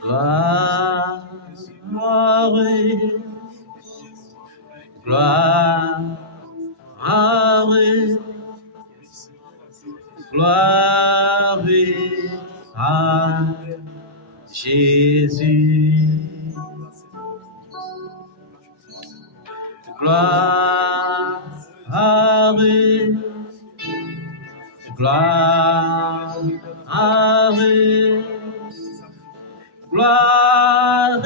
Gloire, gloire, gloire à Jésus. Gloire, gloire, gloire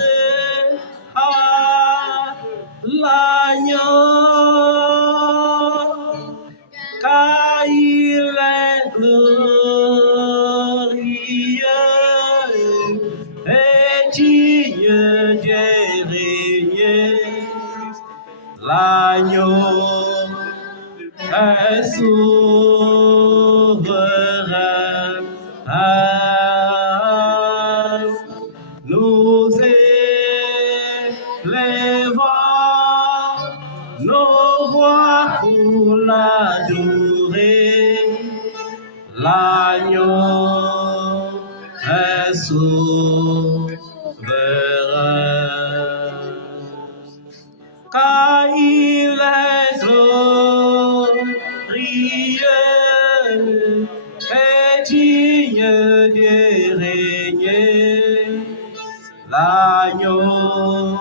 à l'agneau, car il est glorieux et digne de régner. L'agneau est souverain. Nous élevons nos voix pour l'adorer. L'agneau est souverain. Car il est glorieux et digne de régner. L'agneau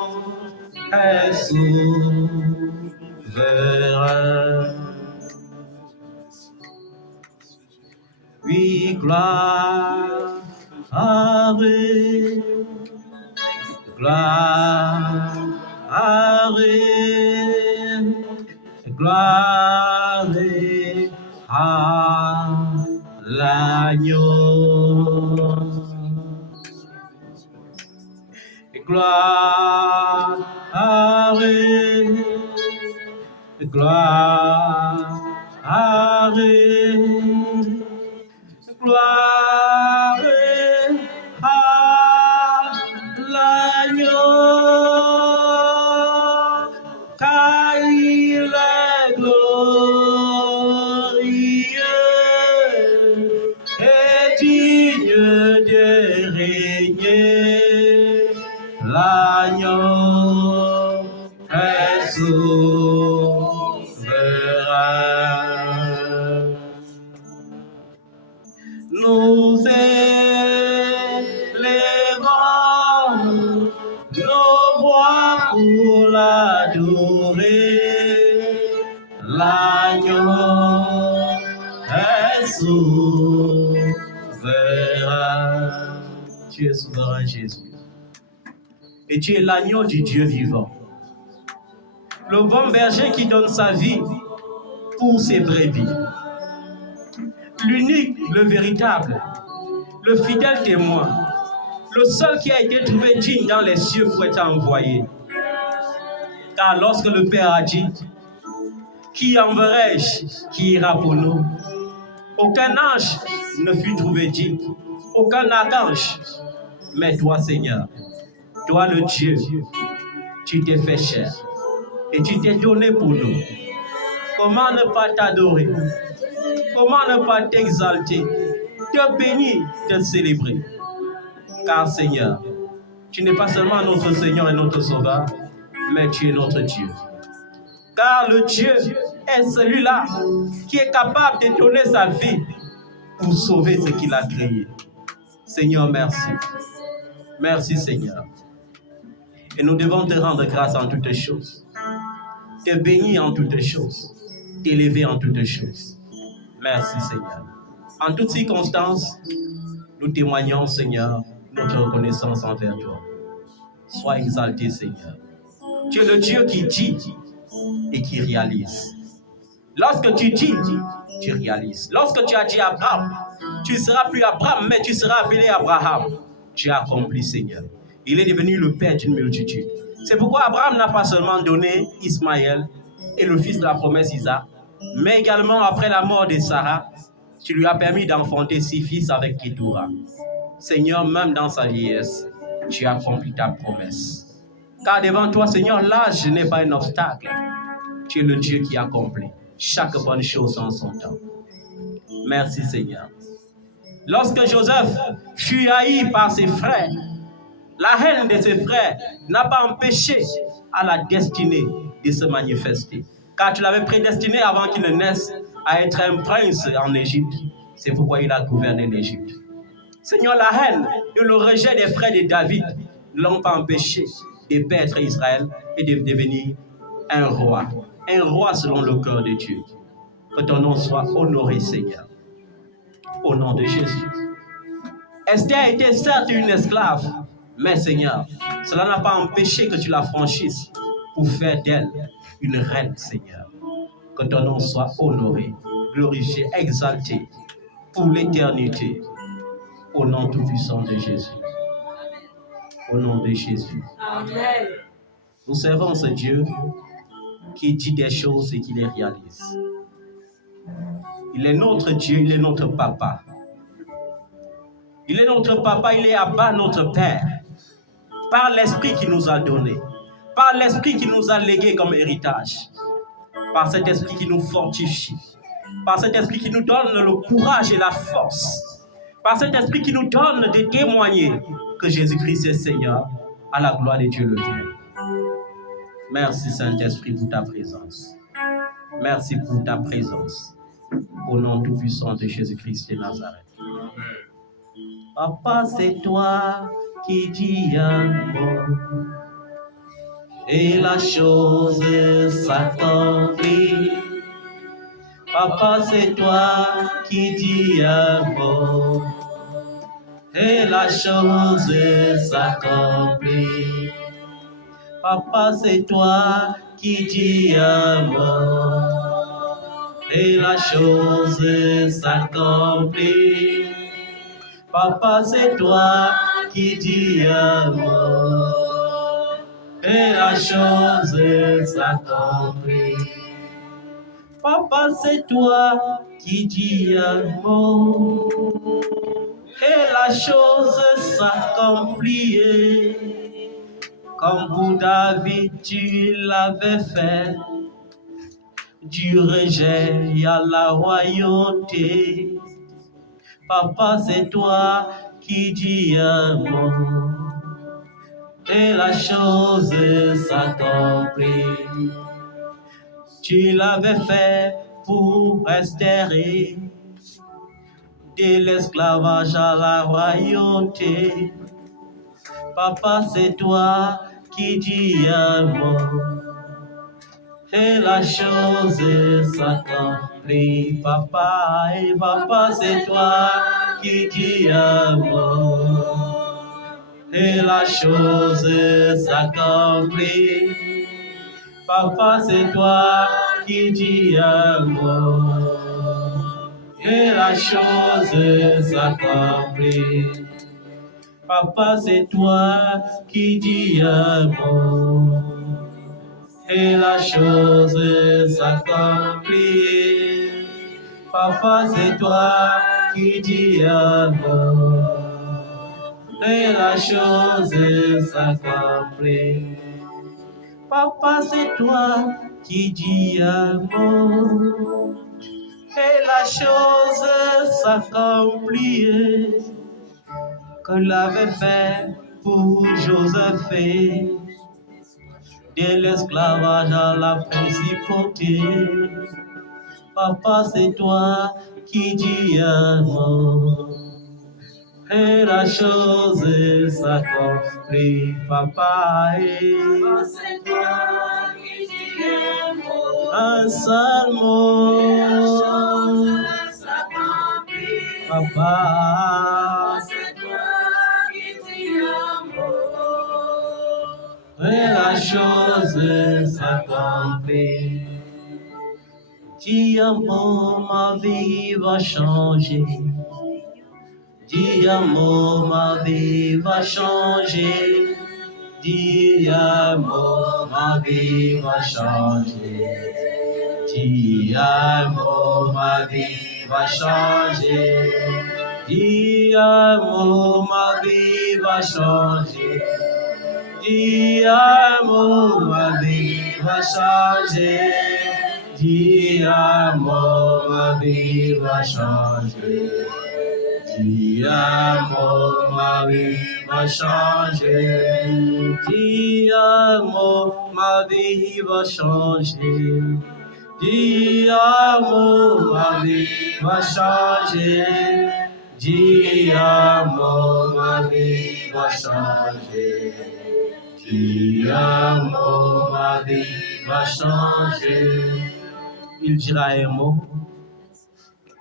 est souverain. Oui, gloire, gloire, gloire à l'agneau. Gloire, gloire, gloire à l'agneau, car il est glorieux et digne de régner. L'agneau est souverain. Nous élevons nos voix pour l'adorer. L'agneau est souverain. Tu es souverain, Jésus. Et tu es l'agneau du Dieu vivant. Le bon berger qui donne sa vie pour ses brebis. L'unique, le véritable, le fidèle témoin, le seul qui a été trouvé digne dans les cieux pour être envoyé. Car lorsque le Père a dit, qui enverrai-je, qui ira pour nous? Aucun ange ne fut trouvé digne, aucun archange. Mais toi, Seigneur, toi le Dieu, tu t'es fait chair et tu t'es donné pour nous. Comment ne pas t'adorer? Comment ne pas t'exalter, te bénir, te célébrer? Car Seigneur, tu n'es pas seulement notre Seigneur et notre Sauveur, mais tu es notre Dieu. Car le Dieu est celui-là qui est capable de donner sa vie pour sauver ce qu'il a créé. Seigneur, merci. Merci Seigneur. Et nous devons te rendre grâce en toutes choses, te bénir en toutes choses, t'élever en toutes choses. Merci Seigneur. En toutes circonstances, nous témoignons Seigneur notre reconnaissance envers toi. Sois exalté Seigneur. Tu es le Dieu qui dit et qui réalise. Lorsque tu dis, tu réalises. Lorsque tu as dit à Abraham, tu ne seras plus Abraham, mais tu seras appelé Abraham. Tu as accompli Seigneur. Il est devenu le père d'une multitude. C'est pourquoi Abraham n'a pas seulement donné Ismaël et le fils de la promesse Isaac, mais également après la mort de Sarah, tu lui as permis d'enfanter 6 fils avec Kétura. Seigneur, même dans sa vieillesse, tu as accompli ta promesse. Car devant toi, Seigneur, l'âge n'est pas un obstacle. Tu es le Dieu qui accomplit chaque bonne chose en son temps. Merci Seigneur. Lorsque Joseph fut haï par ses frères, La haine de ses frères n'a pas empêché à la destinée de se manifester. Car tu l'avais prédestiné avant qu'il ne naisse à être un prince en Égypte. C'est pourquoi il a gouverné l'Égypte. Seigneur, la haine et le rejet des frères de David ne l'ont pas empêché de paître Israël et de devenir un roi selon le cœur de Dieu. Que ton nom soit honoré, Seigneur. Au nom de Jésus. Esther était certes une esclave, mais Seigneur, cela n'a pas empêché que tu la franchisses pour faire d'elle une reine, Seigneur. Que ton nom soit honoré, glorifié, exalté pour l'éternité. Au nom tout-puissant de Jésus. Au nom de Jésus. Amen. Nous servons ce Dieu qui dit des choses et qui les réalise. Il est notre Dieu, il est notre papa. Il est notre papa, il est Abba, notre Père. Par l'Esprit qu'il nous a donné, par l'Esprit qu'il nous a légué comme héritage, par cet Esprit qui nous fortifie, par cet Esprit qui nous donne le courage et la force, par cet Esprit qui nous donne de témoigner que Jésus-Christ est Seigneur, à la gloire de Dieu le Père. Merci Saint-Esprit pour ta présence. Merci pour ta présence. Au nom tout-puissant de Jésus-Christ de Nazareth. Papa, c'est toi qui dis un mot et la chose s'accomplit. Papa, c'est toi qui dis un mot et la chose s'accomplit. Papa, c'est toi qui dis un mot et la chose s'accomplit. Papa, c'est toi qui dis un mot et la chose s'accomplit. Papa, c'est toi qui dis un mot et la chose s'accomplit. Comme pour David, tu l'avais fait, du rejet à la royauté. Papa, c'est toi qui dis un mot et la chose s'accomplit. Tu l'avais fait pour Esther, de l'esclavage à la royauté. Papa, c'est toi qui dis un mot et la chose s'accomplit. Papa, c'est toi qui dis un mot et la chose s'accomplit. Papa, c'est toi qui dis un mot et la chose s'accomplit. Papa, c'est toi qui dis un mot et la chose s'accomplit. Papa, c'est toi qui dis un mot et la chose s'accomplit. Papa, c'est toi qui dis un mot et la chose s'accomplit. Que l'avait fait pour Joseph, de l'esclavage à la principauté. Papa, c'est toi qui dis un mot et la chose s'accomplit. Papa, c'est toi qui dis un mot, un seul mot, et la chose s'accomplit. Papa, c'est toi qui dis un mot et la chose s'accomplit. Dis un mot, ma vie va changer. Dis un mot, ma vie va changer. Dis un mot, ma vie va changer. Dis un mot, ma vie va changer. Dis un mot, ma vie va changer. Dis un mot, ma vie va changer. Dis un mot, ma vie va changer. Dis à mot, ma vie va changer. Dis à mot, ma vie va changer. Dis à mot, ma vie va changer. Dis à mot, ma vie va changer. Dis à mot, ma vie va changer. Il dira un mot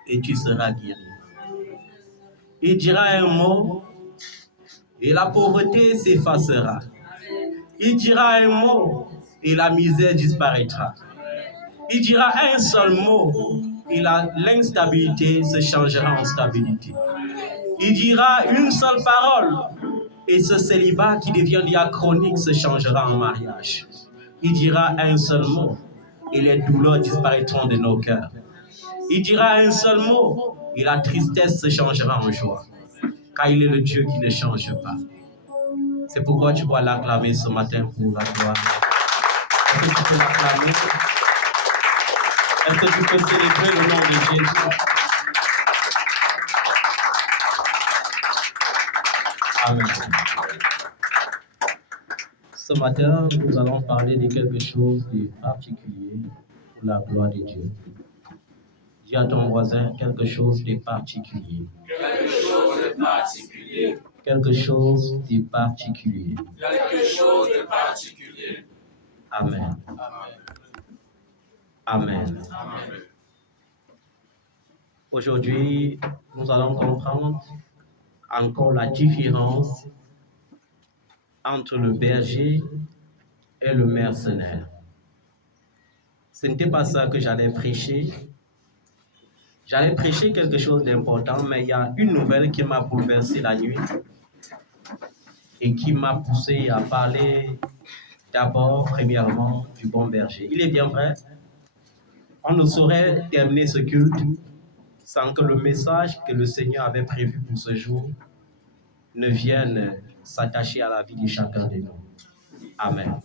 et tu seras guéri. Il dira un mot et la pauvreté s'effacera. Il dira un mot et la misère disparaîtra. Il dira un seul mot et l'instabilité se changera en stabilité. Il dira une seule parole et ce célibat qui devient diachronique se changera en mariage. Il dira un seul mot et les douleurs disparaîtront de nos cœurs. Il dira un seul mot et la tristesse se changera en joie. Car il est le Dieu qui ne change pas. C'est pourquoi tu dois l'acclamer ce matin pour la gloire. Est-ce que tu peux l'acclamer? Est-ce que tu peux célébrer le nom de Jésus? Amen. Ce matin, nous allons parler de quelque chose de particulier pour la gloire de Dieu. Dis à ton voisin quelque chose de particulier. Quelque chose de particulier. Quelque chose de particulier. Quelque chose de particulier. Amen. Amen. Amen. Aujourd'hui, nous allons comprendre encore la différence entre le berger et le mercenaire. Ce n'était pas ça que j'allais prêcher. J'allais prêcher quelque chose d'important, mais il y a une nouvelle qui m'a bouleversé la nuit et qui m'a poussé à parler d'abord, premièrement, du bon berger. Il est bien vrai, on ne saurait terminer ce culte sans que le message que le Seigneur avait prévu pour ce jour ne vienne s'attacher à la vie de chacun de nous. Amen.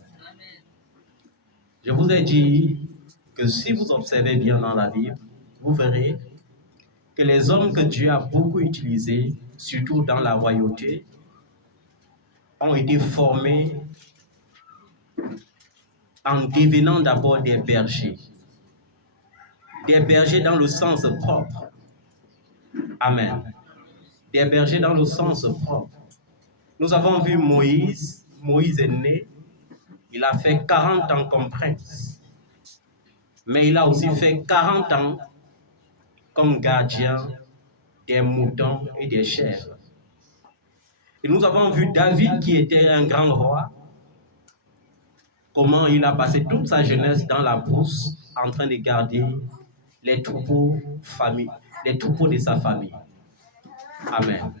Je vous ai dit que si vous observez bien dans la Bible, vous verrez que les hommes que Dieu a beaucoup utilisés, surtout dans la royauté, ont été formés en devenant d'abord des bergers. Des bergers dans le sens propre. Amen. Des bergers dans le sens propre. Nous avons vu Moïse. Moïse est né. Il a fait 40 ans comme prince. Mais il a aussi fait 40 ans comme gardien des moutons et des chèvres. Et nous avons vu David qui était un grand roi, comment il a passé toute sa jeunesse dans la brousse en train de garder les troupeaux de sa famille. Amen.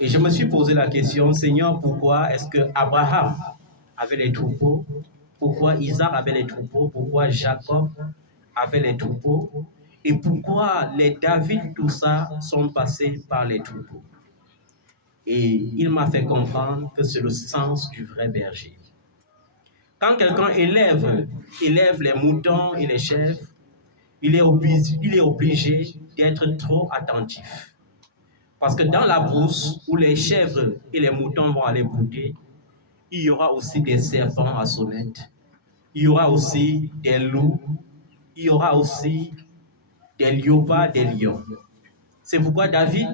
Et je me suis posé la question, Seigneur, pourquoi est-ce que Abraham avait les troupeaux? Pourquoi Isaac avait les troupeaux? Pourquoi Jacob avait les troupeaux? Et pourquoi les David, tout ça, sont passés par les troupeaux? Et il m'a fait comprendre que c'est le sens du vrai berger. Quand quelqu'un élève les moutons et les chèvres, il est obligé d'être trop attentif. Parce que dans la brousse où les chèvres et les moutons vont aller brouter, il y aura aussi des serpents à sonnette, il y aura aussi des loups, il y aura aussi des léopards, des lions. C'est pourquoi David,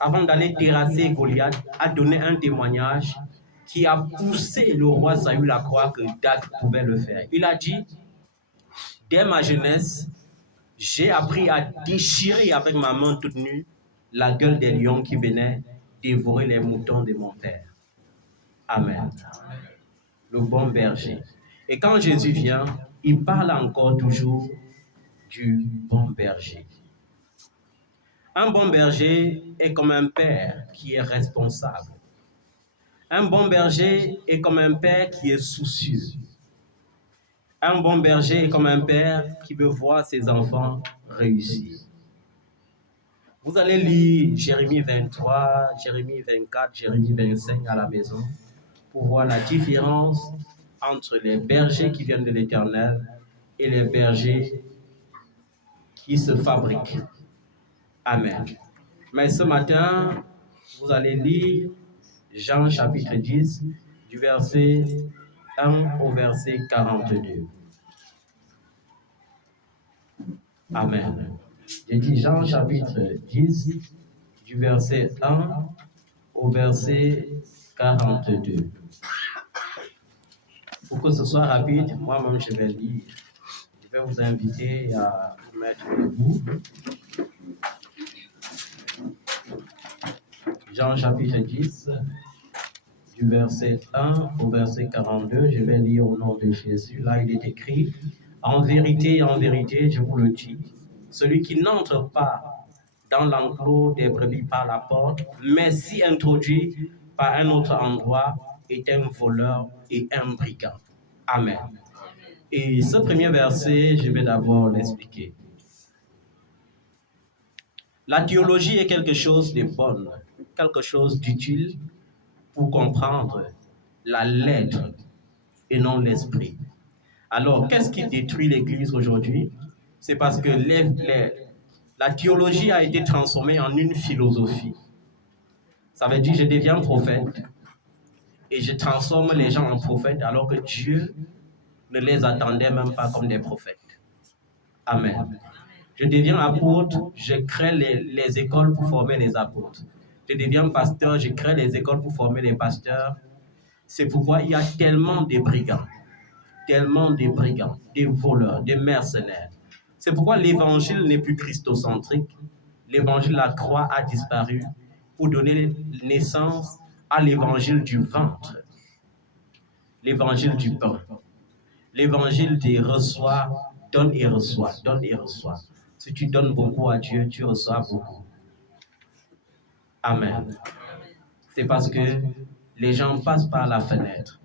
avant d'aller terrasser Goliath, a donné un témoignage qui a poussé le roi Saül à croire que David pouvait le faire. Il a dit, dès ma jeunesse, j'ai appris à déchirer avec ma main toute nue la gueule des lions qui venaient dévorer les moutons de mon père. Amen. Le bon berger. Et quand Jésus vient, il parle encore toujours du bon berger. Un bon berger est comme un père qui est responsable. Un bon berger est comme un père qui est soucieux. Un bon berger est comme un père qui veut voir ses enfants réussir. Vous allez lire Jérémie 23, Jérémie 24, Jérémie 25 à la maison pour voir la différence entre les bergers qui viennent de l'Éternel et les bergers qui se fabriquent. Amen. Mais ce matin, vous allez lire Jean chapitre 10, du verset 1 au verset 42. Amen. J'ai dit Jean chapitre 10, du verset 1 au verset 42. Pour que ce soit rapide, moi-même je vais lire. Je vais vous inviter à vous mettre debout. Jean chapitre 10, du verset 1 au verset 42, je vais lire au nom de Jésus. Là, il est écrit, en vérité, je vous le dis, celui qui n'entre pas dans l'enclos des brebis par la porte, mais s'y introduit par un autre endroit, est un voleur et un brigand. Amen. Et ce premier verset, je vais d'abord l'expliquer. La théologie est quelque chose de bon, quelque chose d'utile pour comprendre la lettre et non l'esprit. Alors, qu'est-ce qui détruit l'Église aujourd'hui? C'est parce que la théologie a été transformée en une philosophie. Ça veut dire que je deviens prophète et je transforme les gens en prophètes alors que Dieu ne les attendait même pas comme des prophètes. Amen. Je deviens apôtre, je crée les écoles pour former les apôtres. Je deviens pasteur, je crée les écoles pour former les pasteurs. C'est pourquoi il y a tellement de brigands, des voleurs, des mercenaires. C'est pourquoi l'évangile n'est plus christocentrique. L'évangile, la croix a disparu pour donner naissance à l'évangile du ventre, l'évangile du pain, l'évangile des reçoit, donne et reçoit, donne et reçoit. Si tu donnes beaucoup à Dieu, tu reçois beaucoup. Amen. C'est parce que les gens passent par la fenêtre.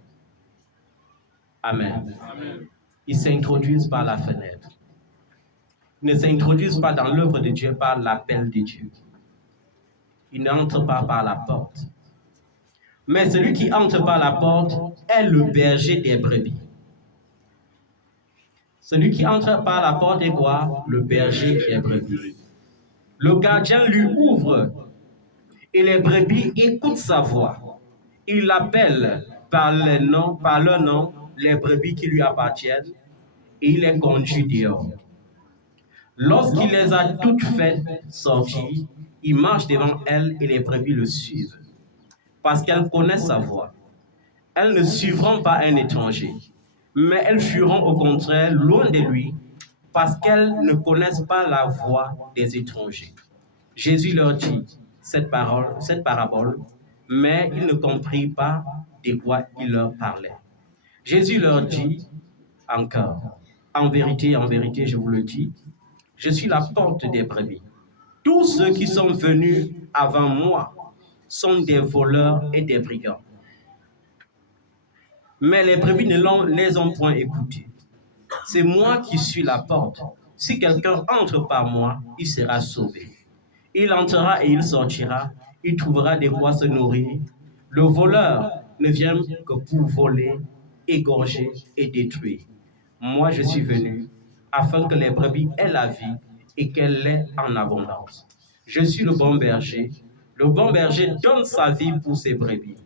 Amen. Ils s'introduisent par la fenêtre. Ils ne s'introduisent pas dans l'œuvre de Dieu par l'appel de Dieu. Ils n'entrent pas par la porte. Mais celui qui entre par la porte est le berger des brebis. Celui qui entre par la porte est quoi? Le berger des brebis. Le gardien lui ouvre et les brebis écoutent sa voix. Il l'appelle par leur nom, les brebis qui lui appartiennent, et il les conduit dehors. Lorsqu'il les a toutes faites sortir, il marche devant elles et les brebis le suivent, parce qu'elles connaissent sa voix. Elles ne suivront pas un étranger, mais elles fuiront au contraire loin de lui, parce qu'elles ne connaissent pas la voix des étrangers. Jésus leur dit cette parabole, mais ils ne comprirent pas de quoi il leur parlait. Jésus leur dit encore, en vérité, je vous le dis, je suis la porte des brebis. Tous ceux qui sont venus avant moi sont des voleurs et des brigands. Mais les brebis ne les ont point écoutés. C'est moi qui suis la porte. Si quelqu'un entre par moi, il sera sauvé. Il entrera et il sortira. Il trouvera de quoi se nourrir. Le voleur ne vient que pour voler, égorger et détruire. Moi, je suis venu afin que les brebis aient la vie et qu'elle l'ait en abondance. Je suis le bon berger. Le bon berger donne sa vie pour ses brebis.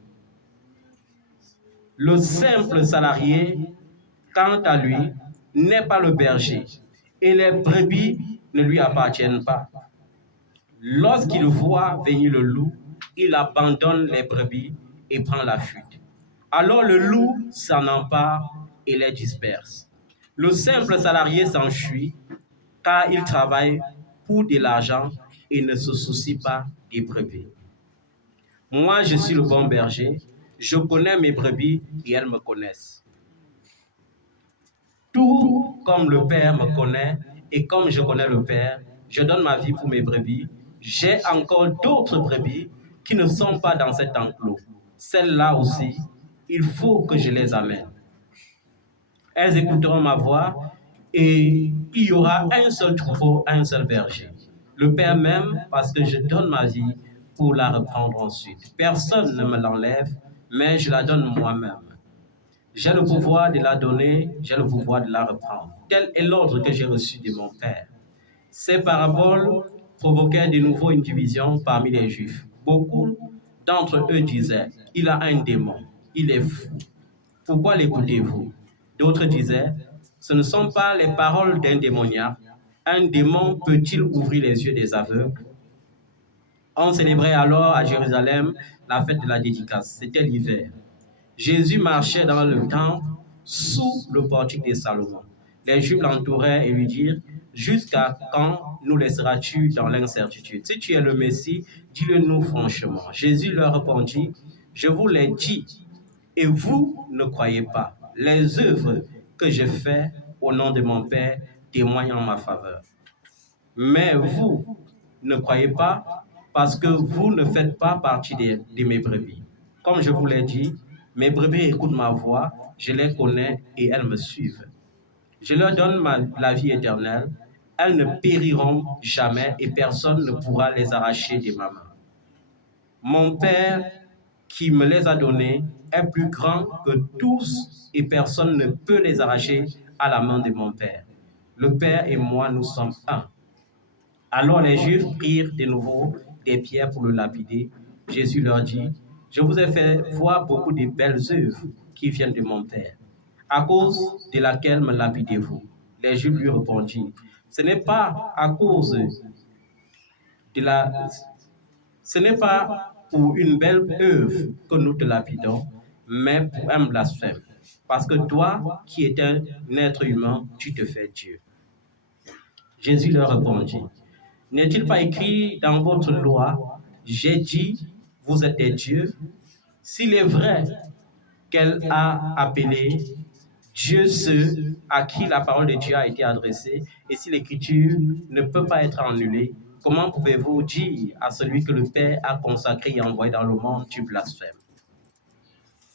Le simple salarié, quant à lui, n'est pas le berger, et les brebis ne lui appartiennent pas. Lorsqu'il voit venir le loup, il abandonne les brebis et prend la fuite. Alors le loup s'en empare et les disperse. Le simple salarié s'enfuit, car il travaille pour de l'argent et ne se soucie pas des brebis. Moi, je suis le bon berger. Je connais mes brebis et elles me connaissent. Tout comme le Père me connaît et comme je connais le Père, je donne ma vie pour mes brebis. J'ai encore d'autres brebis qui ne sont pas dans cet enclos. Celles-là aussi, il faut que je les amène. Elles écouteront ma voix et il y aura un seul troupeau, un seul berger. Le Père m'aime parce que je donne ma vie pour la reprendre ensuite. Personne ne me l'enlève, mais je la donne moi-même. J'ai le pouvoir de la donner, j'ai le pouvoir de la reprendre. Tel est l'ordre que j'ai reçu de mon Père. Ces paraboles provoquait de nouveau une division parmi les Juifs. Beaucoup d'entre eux disaient, « Il a un démon, il est fou. Pourquoi l'écoutez-vous » D'autres disaient, « Ce ne sont pas les paroles d'un démoniaque. Un démon peut-il ouvrir les yeux des aveugles » On célébrait alors à Jérusalem la fête de la dédicace. C'était l'hiver. Jésus marchait dans le temple sous le portique de Salomon. Les Juifs l'entouraient et lui dirent, « Jusqu'à quand nous laisseras-tu dans l'incertitude? Si tu es le Messie, dis-le-nous franchement. » Jésus leur répondit, « Je vous l'ai dit, et vous ne croyez pas. Les œuvres que je fais au nom de mon Père témoignent en ma faveur. Mais vous ne croyez pas parce que vous ne faites pas partie de mes brebis. Comme je vous l'ai dit, mes brebis écoutent ma voix, je les connais et elles me suivent. Je leur donne la vie éternelle, elles ne périront jamais et personne ne pourra les arracher de ma main. Mon Père qui me les a donnés est plus grand que tous et personne ne peut les arracher à la main de mon Père. Le Père et moi, nous sommes un. » Alors les Juifs prirent de nouveau des pierres pour le lapider. Jésus leur dit, « Je vous ai fait voir beaucoup de belles œuvres qui viennent de mon Père. À cause de laquelle me lapidez-vous » Les Juifs lui répondirent, « Ce n'est pas à cause de la... Ce n'est pas pour une belle œuvre que nous te lapidons, mais pour un blasphème. Parce que toi, qui es un être humain, tu te fais Dieu. » Jésus leur répondit, « N'est-il pas écrit dans votre loi, j'ai dit, vous êtes des dieux? S'il est vrai qu'elle a appelé Dieu ceux à qui la parole de Dieu a été adressée, et si l'écriture ne peut pas être annulée, comment pouvez-vous dire à celui que le Père a consacré et envoyé dans le monde, tu blasphèmes?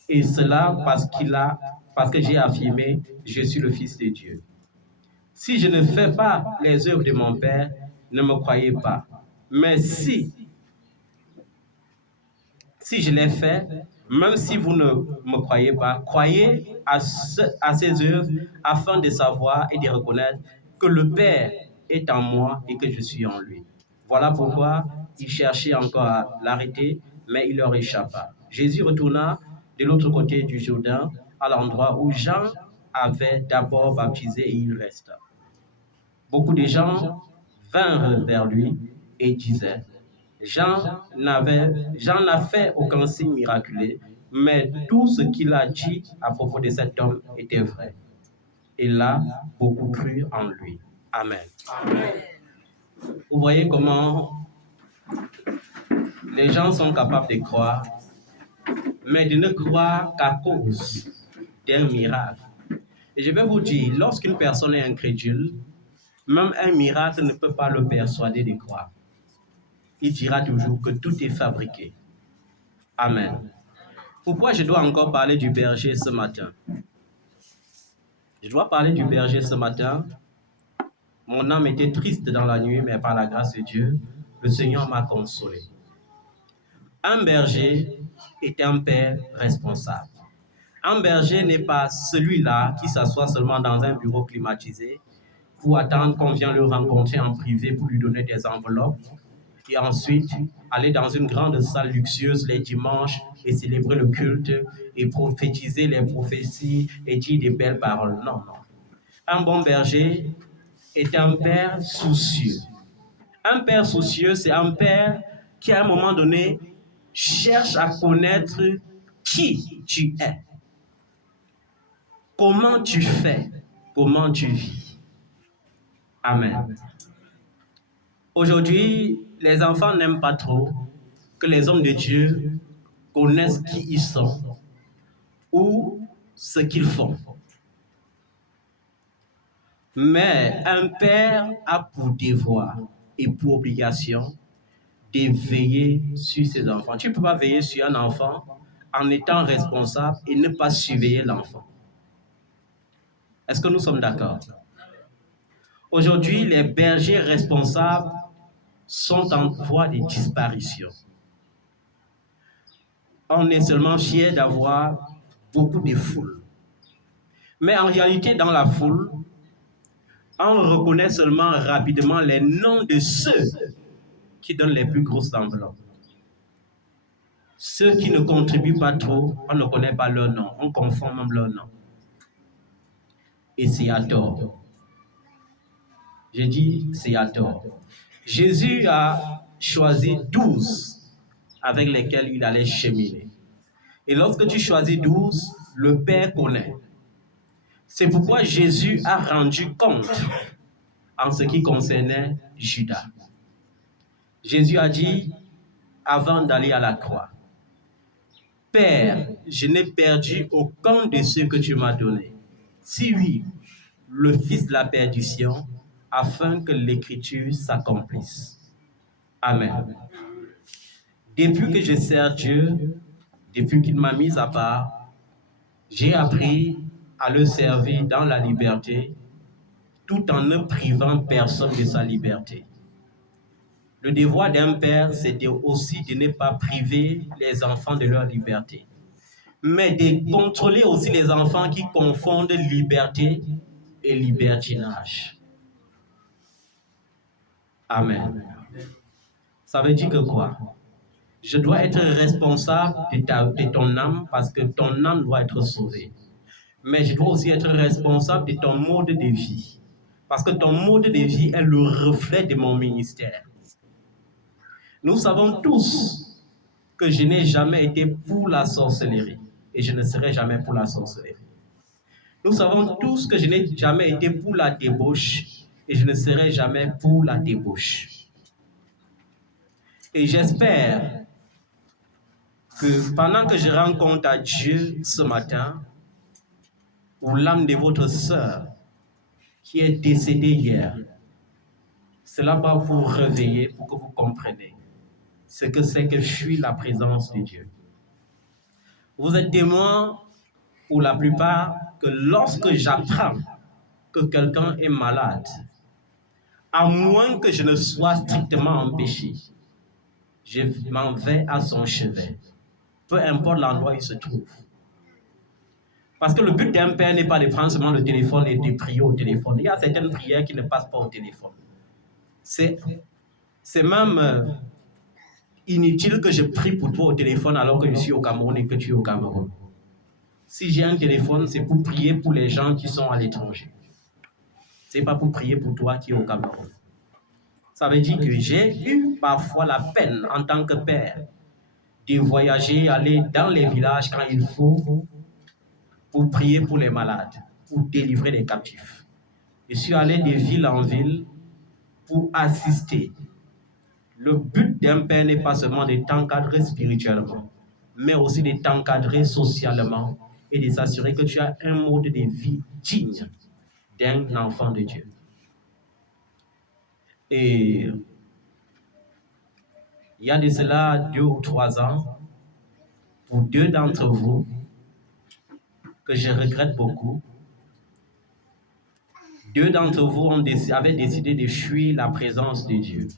Et cela parce que j'ai affirmé, je suis le Fils de Dieu. Si je ne fais pas les œuvres de mon Père, ne me croyez pas. Mais si je les fais, même si vous ne me croyez pas, croyez à ces œuvres afin de savoir et de reconnaître que le Père est en moi et que je suis en lui. Voilà pourquoi ils cherchaient encore à l'arrêter, mais il leur échappa. Jésus retourna de l'autre côté du Jourdain, à l'endroit où Jean avait d'abord baptisé, et il resta. Beaucoup de gens vinrent vers lui et disaient, Jean n'a fait aucun signe miraculeux, mais tout ce qu'il a dit à propos de cet homme était vrai. Et là, beaucoup crurent en lui. Amen. Amen. Vous voyez comment les gens sont capables de croire, mais de ne croire qu'à cause d'un miracle. Et je vais vous dire, lorsqu'une personne est incrédule, même un miracle ne peut pas le persuader de croire. Il dira toujours que tout est fabriqué. Amen. Pourquoi je dois encore parler du berger ce matin? Je dois parler du berger ce matin. Mon âme était triste dans la nuit, mais par la grâce de Dieu, le Seigneur m'a consolé. Un berger est un père responsable. Un berger n'est pas celui-là qui s'assoit seulement dans un bureau climatisé pour attendre qu'on vienne le rencontrer en privé pour lui donner des enveloppes et ensuite aller dans une grande salle luxueuse les dimanches et célébrer le culte et prophétiser les prophéties et dire des belles paroles. Non, non. Un bon berger est un père soucieux. Un père soucieux, c'est un père qui à un moment donné cherche à connaître qui tu es, comment tu fais, comment tu vis. Amen. Aujourd'hui, les enfants n'aiment pas trop que les hommes de Dieu connaissent qui ils sont ou ce qu'ils font. Mais un père a pour devoir et pour obligation de veiller sur ses enfants. Tu ne peux pas veiller sur un enfant en étant responsable et ne pas surveiller l'enfant. Est-ce que nous sommes d'accord? Aujourd'hui, les bergers responsables sont en voie de disparition. On est seulement fier d'avoir beaucoup de foules. Mais en réalité, dans la foule, on reconnaît seulement rapidement les noms de ceux qui donnent les plus grosses enveloppes. Ceux qui ne contribuent pas trop, on ne connaît pas leur nom, on confond même leur nom. Et c'est à tort. J'ai dit, c'est à tort. Jésus a choisi 12 avec lesquels il allait cheminer. Et lorsque tu choisis 12, le Père connaît. C'est pourquoi Jésus a rendu compte en ce qui concernait Judas. Jésus a dit, avant d'aller à la croix, « Père, je n'ai perdu aucun de ceux que tu m'as donnés. Si oui, le fils de la perdition, afin que l'écriture s'accomplisse. » Amen. Depuis que je sers Dieu, depuis qu'il m'a mis à part, j'ai appris à le servir dans la liberté, tout en ne privant personne de sa liberté. Le devoir d'un père, c'est aussi de ne pas priver les enfants de leur liberté, mais de contrôler aussi les enfants qui confondent liberté et libertinage. Amen. Ça veut dire que quoi? Je dois être responsable de ton âme parce que ton âme doit être sauvée. Mais je dois aussi être responsable de ton mode de vie. Parce que ton mode de vie est le reflet de mon ministère. Nous savons tous que je n'ai jamais été pour la sorcellerie. Et je ne serai jamais pour la sorcellerie. Nous savons tous que je n'ai jamais été pour la débauche. Et je ne serai jamais pour la débauche. Et j'espère que pendant que je rends compte à Dieu ce matin, ou l'âme de votre sœur qui est décédée hier, cela va vous réveiller pour que vous compreniez ce que c'est que fuir la présence de Dieu. Vous êtes témoin, pour la plupart, que lorsque j'apprends que quelqu'un est malade, à moins que je ne sois strictement empêché, je m'en vais à son chevet, peu importe l'endroit où il se trouve. Parce que le but d'un père n'est pas de prendre seulement le téléphone et de prier au téléphone. Il y a certaines prières qui ne passent pas au téléphone. C'est même inutile que je prie pour toi au téléphone alors que je suis au Cameroun et que tu es au Cameroun. Si j'ai un téléphone, c'est pour prier pour les gens qui sont à l'étranger. Ce n'est pas pour prier pour toi qui es au Cameroun. Ça veut dire que j'ai eu parfois la peine en tant que père de voyager, aller dans les villages quand il faut, pour prier pour les malades, pour délivrer les captifs. Je suis allé de ville en ville pour assister. Le but d'un père n'est pas seulement de t'encadrer spirituellement, mais aussi de t'encadrer socialement et de s'assurer que tu as un mode de vie digne d'un enfant de Dieu. Et il y a de cela 2 ou 3 ans, pour 2 d'entre vous, que je regrette beaucoup, 2 d'entre vous avaient décidé de fuir la présence de Dieu.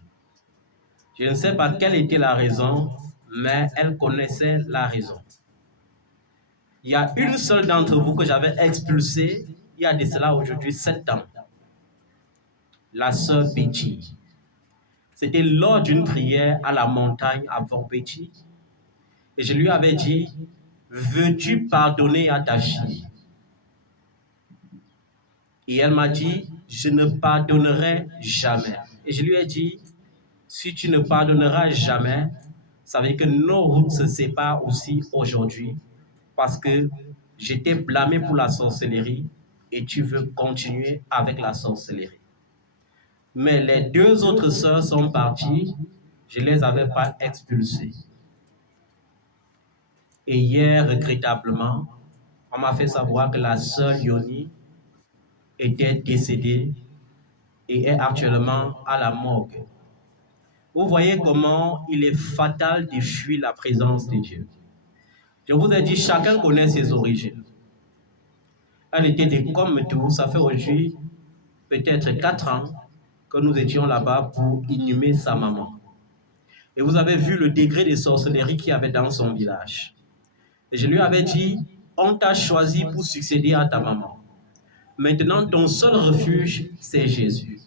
Je ne sais pas quelle était la raison, mais elles connaissaient la raison. Il y a une seule d'entre vous que j'avais expulsée, il y a de cela aujourd'hui 7 ans. La sœur Betty. C'était lors d'une prière à la montagne à Port-Betty. Et je lui avais dit, veux-tu pardonner à ta fille? Et elle m'a dit, je ne pardonnerai jamais. Et je lui ai dit, si tu ne pardonneras jamais, ça veut dire que nos routes se séparent aussi aujourd'hui parce que je t'ai blâmé pour la sorcellerie et tu veux continuer avec la sorcellerie. Mais les 2 autres sœurs sont parties, je ne les avais pas expulsées. Et hier, regrettablement, on m'a fait savoir que la sœur Yoni était décédée et est actuellement à la morgue. Vous voyez comment il est fatal de fuir la présence de Dieu. Je vous ai dit, chacun connaît ses origines. Elle était de Cometour, ça fait aujourd'hui peut-être 4 ans que nous étions là-bas pour inhumer sa maman. Et vous avez vu le degré de sorcellerie qu'il y avait dans son village. Et je lui avais dit, on t'a choisi pour succéder à ta maman. Maintenant, ton seul refuge, c'est Jésus.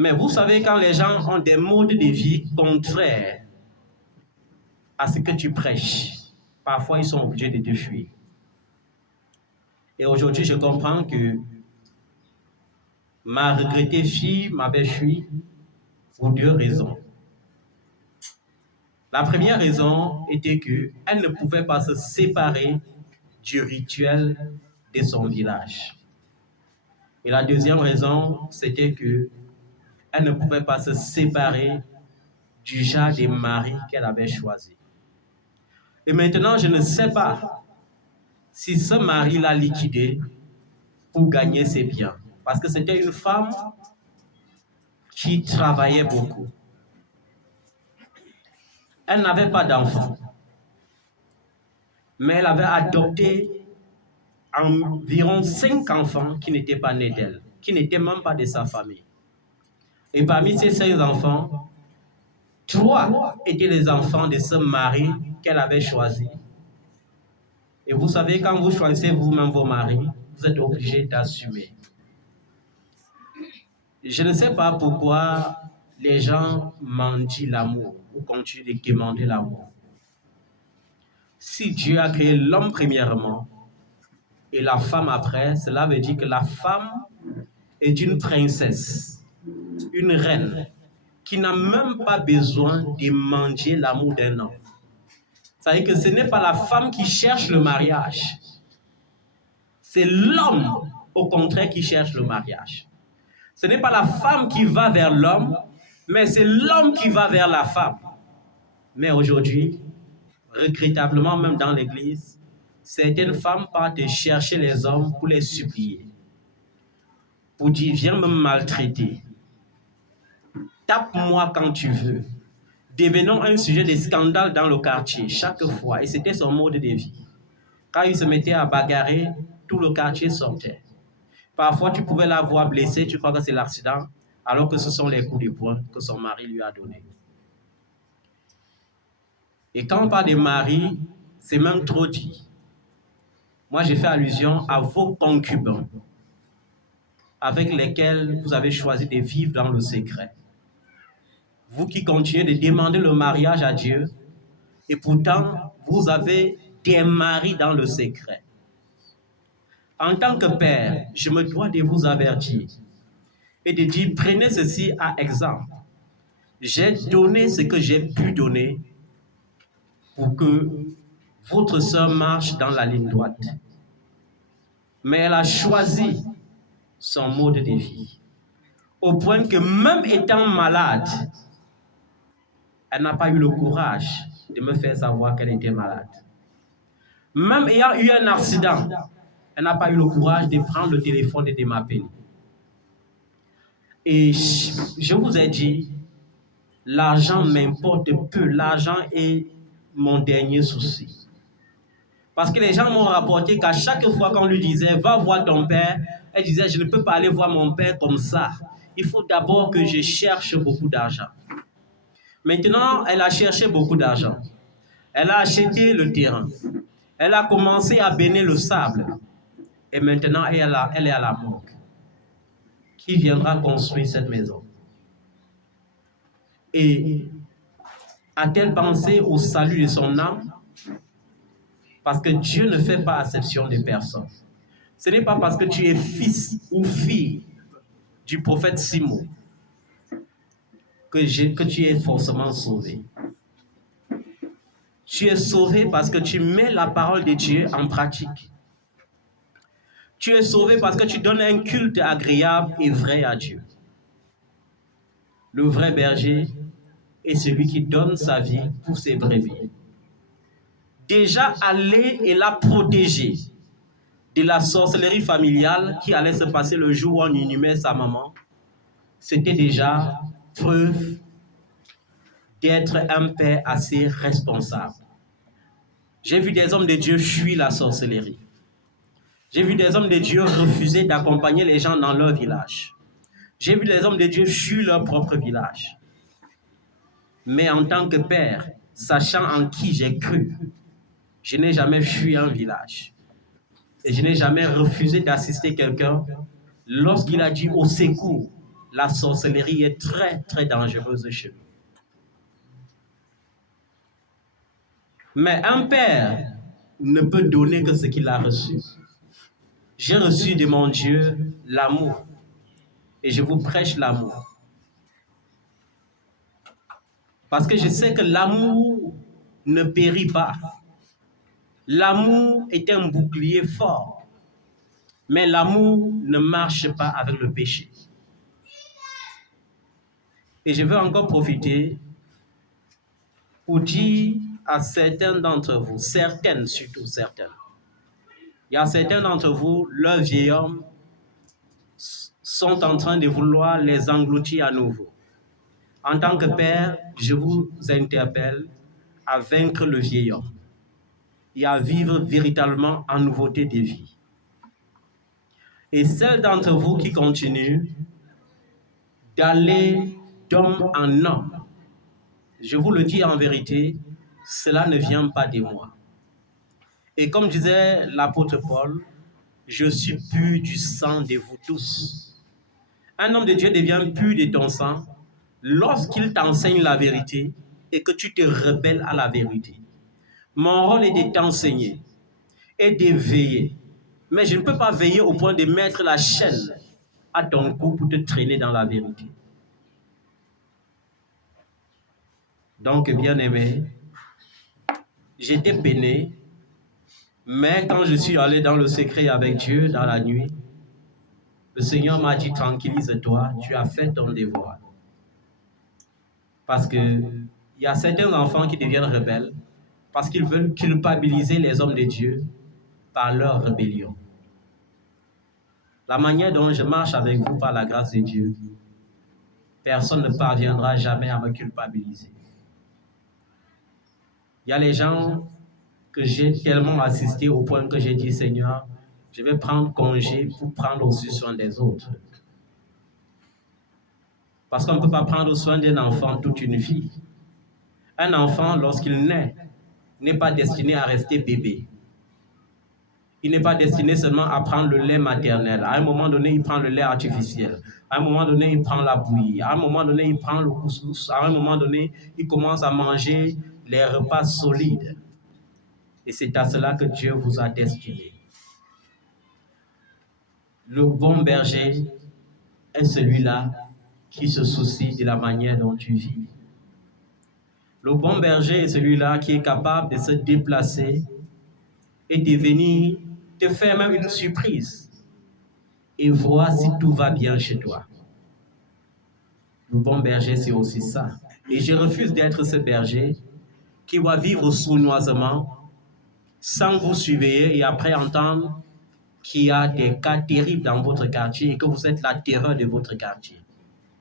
Mais vous savez, quand les gens ont des modes de vie contraires à ce que tu prêches, parfois ils sont obligés de te fuir. Et aujourd'hui, je comprends que ma regrettée fille m'avait fui pour 2 raisons. La première raison était qu'elle ne pouvait pas se séparer du rituel de son village. Et la deuxième raison, c'était qu'elle ne pouvait pas se séparer du genre de mari qu'elle avait choisi. Et maintenant, je ne sais pas si ce mari l'a liquidé pour gagner ses biens. Parce que c'était une femme qui travaillait beaucoup. Elle n'avait pas d'enfant. Mais elle avait adopté environ 5 enfants qui n'étaient pas nés d'elle, qui n'étaient même pas de sa famille. Et parmi ces 5 enfants, 3 étaient les enfants de ce mari qu'elle avait choisi. Et vous savez, quand vous choisissez vous-même vos maris, vous êtes obligé d'assumer. Je ne sais pas pourquoi les gens mendient l'amour ou continuent de demander l'amour. Si Dieu a créé l'homme premièrement et la femme après, cela veut dire que la femme est une princesse, une reine, qui n'a même pas besoin de mendier l'amour d'un homme. Ça veut dire que ce n'est pas la femme qui cherche le mariage. C'est l'homme, au contraire, qui cherche le mariage. Ce n'est pas la femme qui va vers l'homme, mais c'est l'homme qui va vers la femme. Mais aujourd'hui, regrettablement, même dans l'église, certaines femmes partent chercher les hommes pour les supplier. Pour dire, viens me maltraiter. Tape-moi quand tu veux. Devenons un sujet de scandale dans le quartier, chaque fois. Et c'était son mode de vie. Quand il se mettait à bagarrer, tout le quartier sortait. Parfois, tu pouvais la voir blessée, tu crois que c'est l'accident, alors que ce sont les coups de poing que son mari lui a donnés. Et quand on parle de mari, c'est même trop dit. Moi, j'ai fait allusion à vos concubins, avec lesquels vous avez choisi de vivre dans le secret. Vous qui continuez de demander le mariage à Dieu, et pourtant, vous avez des maris dans le secret. En tant que père, je me dois de vous avertir et de dire, prenez ceci à exemple. J'ai donné ce que j'ai pu donner pour que votre sœur marche dans la ligne droite. Mais elle a choisi son mode de vie. Au point que même étant malade, elle n'a pas eu le courage de me faire savoir qu'elle était malade. Même ayant eu un accident, elle n'a pas eu le courage de prendre le téléphone et de m'appeler. Et je vous ai dit, l'argent m'importe peu. L'argent est mon dernier souci. Parce que les gens m'ont rapporté qu'à chaque fois qu'on lui disait, va voir ton père, elle disait, je ne peux pas aller voir mon père comme ça. Il faut d'abord que je cherche beaucoup d'argent. Maintenant, elle a cherché beaucoup d'argent. Elle a acheté le terrain. Elle a commencé à bénir le sable. Et maintenant, elle est à la morgue. Qui viendra construire cette maison? Et a-t-elle pensé au salut de son âme? Parce que Dieu ne fait pas exception de personne. Ce n'est pas parce que tu es fils ou fille du prophète Simon que tu es forcément sauvé. Tu es sauvé parce que tu mets la parole de Dieu en pratique. Tu es sauvé parce que tu donnes un culte agréable et vrai à Dieu. Le vrai berger est celui qui donne sa vie pour ses brebis. Déjà aller et la protéger de la sorcellerie familiale qui allait se passer le jour où on inhumait sa maman, c'était déjà preuve d'être un père assez responsable. J'ai vu des hommes de Dieu fuir la sorcellerie. J'ai vu des hommes de Dieu refuser d'accompagner les gens dans leur village. J'ai vu des hommes de Dieu fuir leur propre village. Mais en tant que père, sachant en qui j'ai cru, je n'ai jamais fui un village. Et je n'ai jamais refusé d'assister quelqu'un lorsqu'il a dit au secours la sorcellerie est très, très dangereuse chez nous. Mais un père ne peut donner que ce qu'il a reçu. J'ai reçu de mon Dieu l'amour. Et je vous prêche l'amour. Parce que je sais que l'amour ne périt pas. L'amour est un bouclier fort. Mais l'amour ne marche pas avec le péché. Et je veux encore profiter pour dire à certains d'entre vous, certaines surtout, certaines, il y a certains d'entre vous, leurs vieils hommes sont en train de vouloir les engloutir à nouveau. En tant que père, je vous interpelle à vaincre le vieil homme et à vivre véritablement en nouveauté de vie. Et celles d'entre vous qui continuent d'aller d'homme en homme, je vous le dis en vérité, cela ne vient pas de moi. Et comme disait l'apôtre Paul, je suis pur du sang de vous tous. Un homme de Dieu devient pur de ton sang lorsqu'il t'enseigne la vérité et que tu te rebelles à la vérité. Mon rôle est de t'enseigner et de veiller. Mais je ne peux pas veiller au point de mettre la chaîne à ton cou pour te traîner dans la vérité. Donc, bien-aimé, j'étais peiné, mais quand je suis allé dans le secret avec Dieu dans la nuit, le Seigneur m'a dit, tranquillise-toi, tu as fait ton devoir. Parce qu'il y a certains enfants qui deviennent rebelles parce qu'ils veulent culpabiliser les hommes de Dieu par leur rébellion. La manière dont je marche avec vous par la grâce de Dieu, personne ne parviendra jamais à me culpabiliser. Il y a les gens que j'ai tellement assisté au point que j'ai dit, Seigneur, je vais prendre congé pour prendre aussi soin des autres. Parce qu'on ne peut pas prendre soin d'un enfant toute une vie. Un enfant, lorsqu'il naît, n'est pas destiné à rester bébé. Il n'est pas destiné seulement à prendre le lait maternel. À un moment donné, il prend le lait artificiel. À un moment donné, il prend la bouillie. À un moment donné, il prend le couscous. À un moment donné, il commence à manger les repas solides. Et c'est à cela que Dieu vous a destiné. Le bon berger est celui-là qui se soucie de la manière dont tu vis. Le bon berger est celui-là qui est capable de se déplacer et de venir te faire même une surprise et voir si tout va bien chez toi. Le bon berger, c'est aussi ça. Et je refuse d'être ce berger qui va vivre sournoisement sans vous surveiller et après entendre qu'il y a des cas terribles dans votre quartier et que vous êtes la terreur de votre quartier.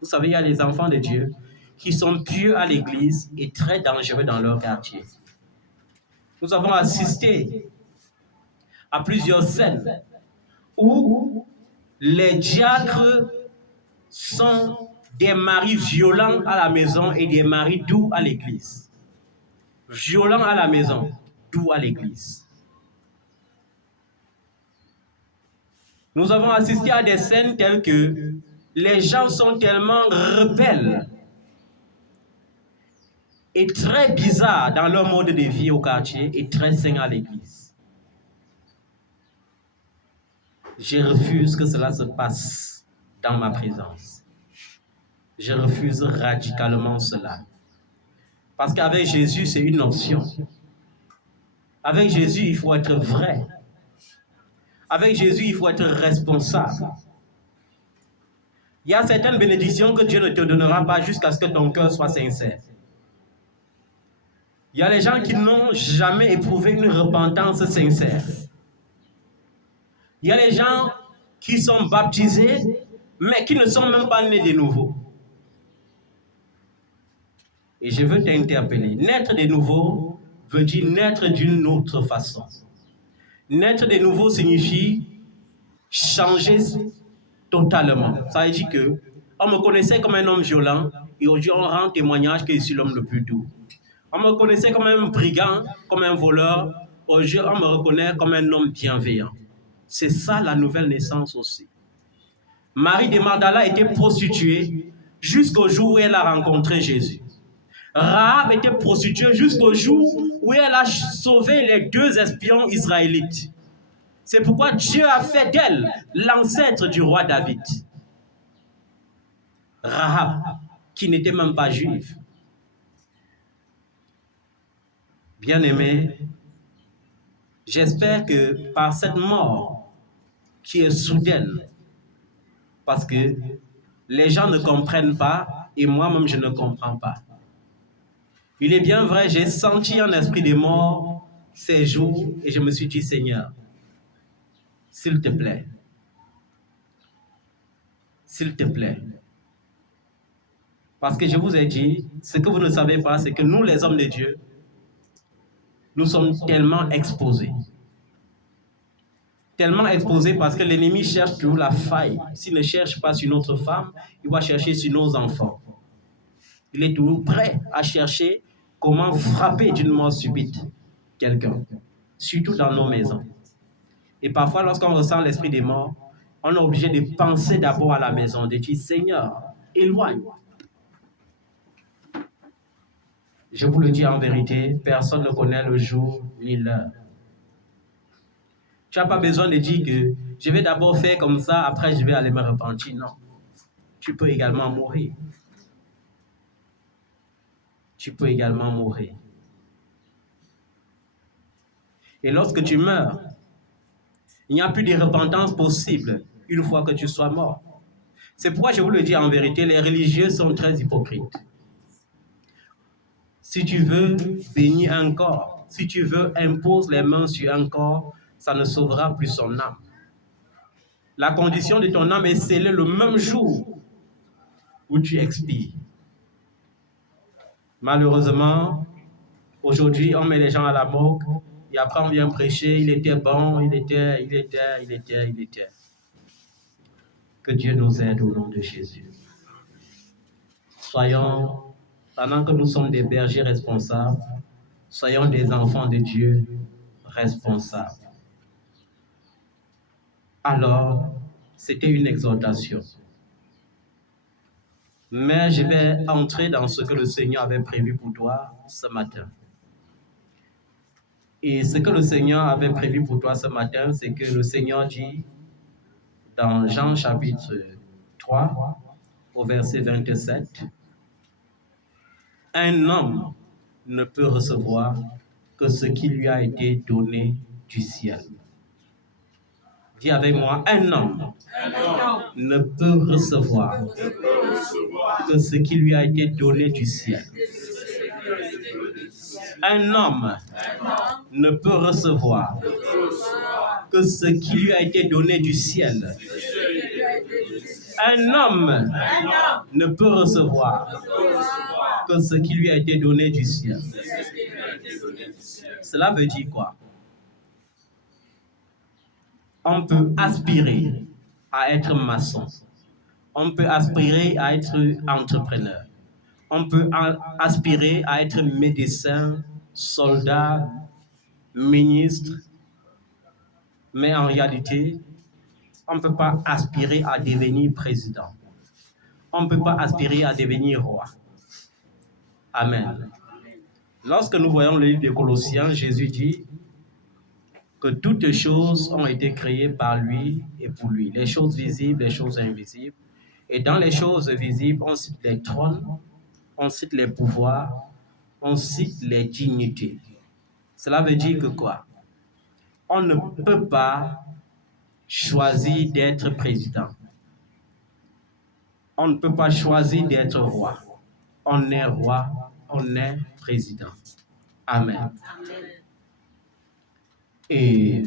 Vous savez, il y a les enfants de Dieu qui sont pieux à l'église et très dangereux dans leur quartier. Nous avons assisté à plusieurs scènes où les diacres sont des maris violents à la maison et des maris doux à l'église. Violents à la maison, doux à l'église. Nous avons assisté à des scènes telles que les gens sont tellement rebelles et très bizarres dans leur mode de vie au quartier et très sains à l'église. Je refuse que cela se passe dans ma présence. Je refuse radicalement cela. Parce qu'avec Jésus, c'est une option. Avec Jésus, il faut être vrai. Avec Jésus, il faut être responsable. Il y a certaines bénédictions que Dieu ne te donnera pas jusqu'à ce que ton cœur soit sincère. Il y a les gens qui n'ont jamais éprouvé une repentance sincère. Il y a les gens qui sont baptisés, mais qui ne sont même pas nés de nouveau. Et je veux t'interpeller. Naître de nouveau veut dire naître d'une autre façon. Naître de nouveau signifie changer totalement. Ça veut dire que on me connaissait comme un homme violent et aujourd'hui on rend témoignage que je suis l'homme le plus doux. On me connaissait comme un brigand, comme un voleur. Aujourd'hui on me reconnaît comme un homme bienveillant. C'est ça la nouvelle naissance aussi. Marie de Magdala était prostituée jusqu'au jour où elle a rencontré Jésus. Rahab était prostituée jusqu'au jour où elle a sauvé les 2 espions israélites. C'est pourquoi Dieu a fait d'elle l'ancêtre du roi David. Rahab, qui n'était même pas juive. Bien-aimés, j'espère que par cette mort qui est soudaine, parce que les gens ne comprennent pas et moi-même je ne comprends pas. Il est bien vrai, j'ai senti un esprit de mort ces jours et je me suis dit, Seigneur, s'il te plaît, s'il te plaît. Parce que je vous ai dit, ce que vous ne savez pas, c'est que nous les hommes de Dieu, nous sommes tellement exposés. Tellement exposés parce que l'ennemi cherche toujours la faille. S'il ne cherche pas sur notre femme, il va chercher sur nos enfants. Il est toujours prêt à chercher comment frapper d'une mort subite quelqu'un, surtout dans nos maisons. Et parfois, lorsqu'on ressent l'esprit des morts, on est obligé de penser d'abord à la maison, de dire, Seigneur, éloigne. Je vous le dis en vérité, personne ne connaît le jour ni l'heure. Tu n'as pas besoin de dire que je vais d'abord faire comme ça, après je vais aller me repentir. Non. Tu peux également mourir. Tu peux également mourir. Et lorsque tu meurs, il n'y a plus de repentance possible une fois que tu sois mort. C'est pourquoi je vous le dis en vérité, les religieux sont très hypocrites. Si tu veux bénir un corps, si tu veux imposer les mains sur un corps, ça ne sauvera plus son âme. La condition de ton âme est scellée le même jour où tu expires. Malheureusement, aujourd'hui, on met les gens à la morgue et après on vient prêcher, il était bon, il était. Que Dieu nous aide au nom de Jésus. Soyons, pendant que nous sommes des bergers responsables, soyons des enfants de Dieu responsables. Alors, c'était une exhortation. Mais je vais entrer dans ce que le Seigneur avait prévu pour toi ce matin. Et ce que le Seigneur avait prévu pour toi ce matin, c'est que le Seigneur dit dans Jean chapitre 3, au verset 27, « Un homme ne peut recevoir que ce qui lui a été donné du ciel. » Dis avec moi, un homme ne peut recevoir que ce qui lui a été donné du ciel. Un homme ne peut recevoir que ce qui lui a été donné du ciel. Un homme ne peut recevoir que ce qui lui a été donné du ciel. Cela veut dire quoi? On peut aspirer à être maçon. On peut aspirer à être entrepreneur. On peut aspirer à être médecin, soldat, ministre. Mais en réalité, on ne peut pas aspirer à devenir président. On ne peut pas aspirer à devenir roi. Amen. Lorsque nous voyons le livre de Colossiens, Jésus dit que toutes choses ont été créées par lui et pour lui. Les choses visibles, les choses invisibles. Et dans les choses visibles, on cite les trônes, on cite les pouvoirs, on cite les dignités. Cela veut dire que quoi? On ne peut pas choisir d'être président. On ne peut pas choisir d'être roi. On est roi, on est président. Amen. Et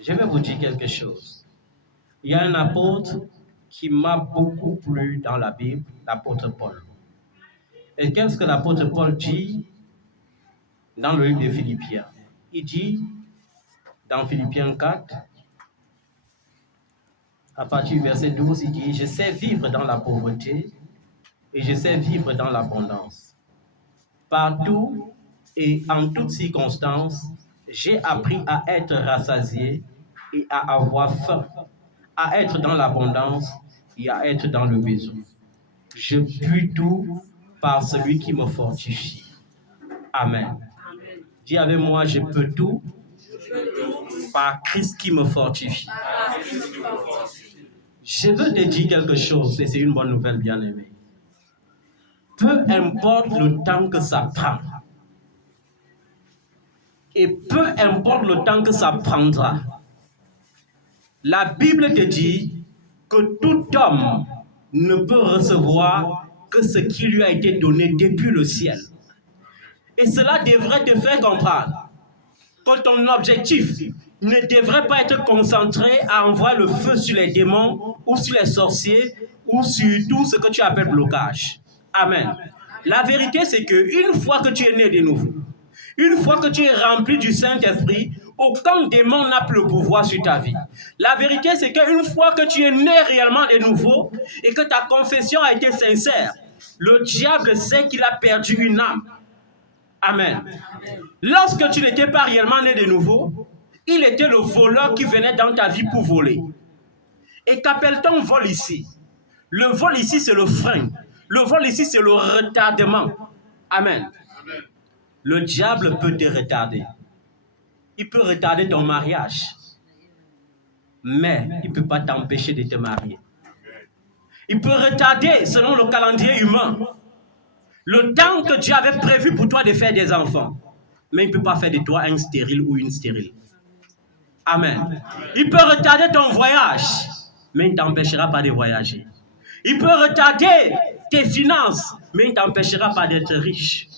je vais vous dire quelque chose. Il y a un apôtre qui m'a beaucoup plu dans la Bible, l'apôtre Paul. Et qu'est-ce que l'apôtre Paul dit dans le livre de Philippiens? Il dit dans Philippiens 4, à partir du verset 12, il dit « Je sais vivre dans la pauvreté et je sais vivre dans l'abondance. Partout et en toutes circonstances, j'ai appris à être rassasié et à avoir faim, à être dans l'abondance et à être dans le besoin. Je puis tout par celui qui me fortifie. Amen. Dis avec moi, je peux tout par Christ qui me fortifie. Je veux te dire quelque chose et c'est une bonne nouvelle, bien-aimé. Peu importe le temps que ça prend, et peu importe le temps que ça prendra, la Bible te dit que tout homme ne peut recevoir que ce qui lui a été donné depuis le ciel. Et cela devrait te faire comprendre que ton objectif ne devrait pas être concentré à envoyer le feu sur les démons ou sur les sorciers ou sur tout ce que tu appelles blocage. Amen. La vérité, c'est qu'une fois que tu es né de nouveau, une fois que tu es rempli du Saint-Esprit, aucun démon n'a plus le pouvoir sur ta vie. La vérité, c'est qu'une fois que tu es né réellement de nouveau et que ta confession a été sincère, le diable sait qu'il a perdu une âme. Amen. Lorsque tu n'étais pas réellement né de nouveau, il était le voleur qui venait dans ta vie pour voler. Et qu'appelle-t-on vol ici? Le vol ici, c'est le frein. Le vol ici, c'est le retardement. Amen. Le diable peut te retarder. Il peut retarder ton mariage. Mais il ne peut pas t'empêcher de te marier. Il peut retarder, selon le calendrier humain, le temps que Dieu avait prévu pour toi de faire des enfants. Mais il ne peut pas faire de toi un stérile ou une stérile. Amen. Il peut retarder ton voyage, mais il ne t'empêchera pas de voyager. Il peut retarder tes finances, mais il ne t'empêchera pas d'être riche.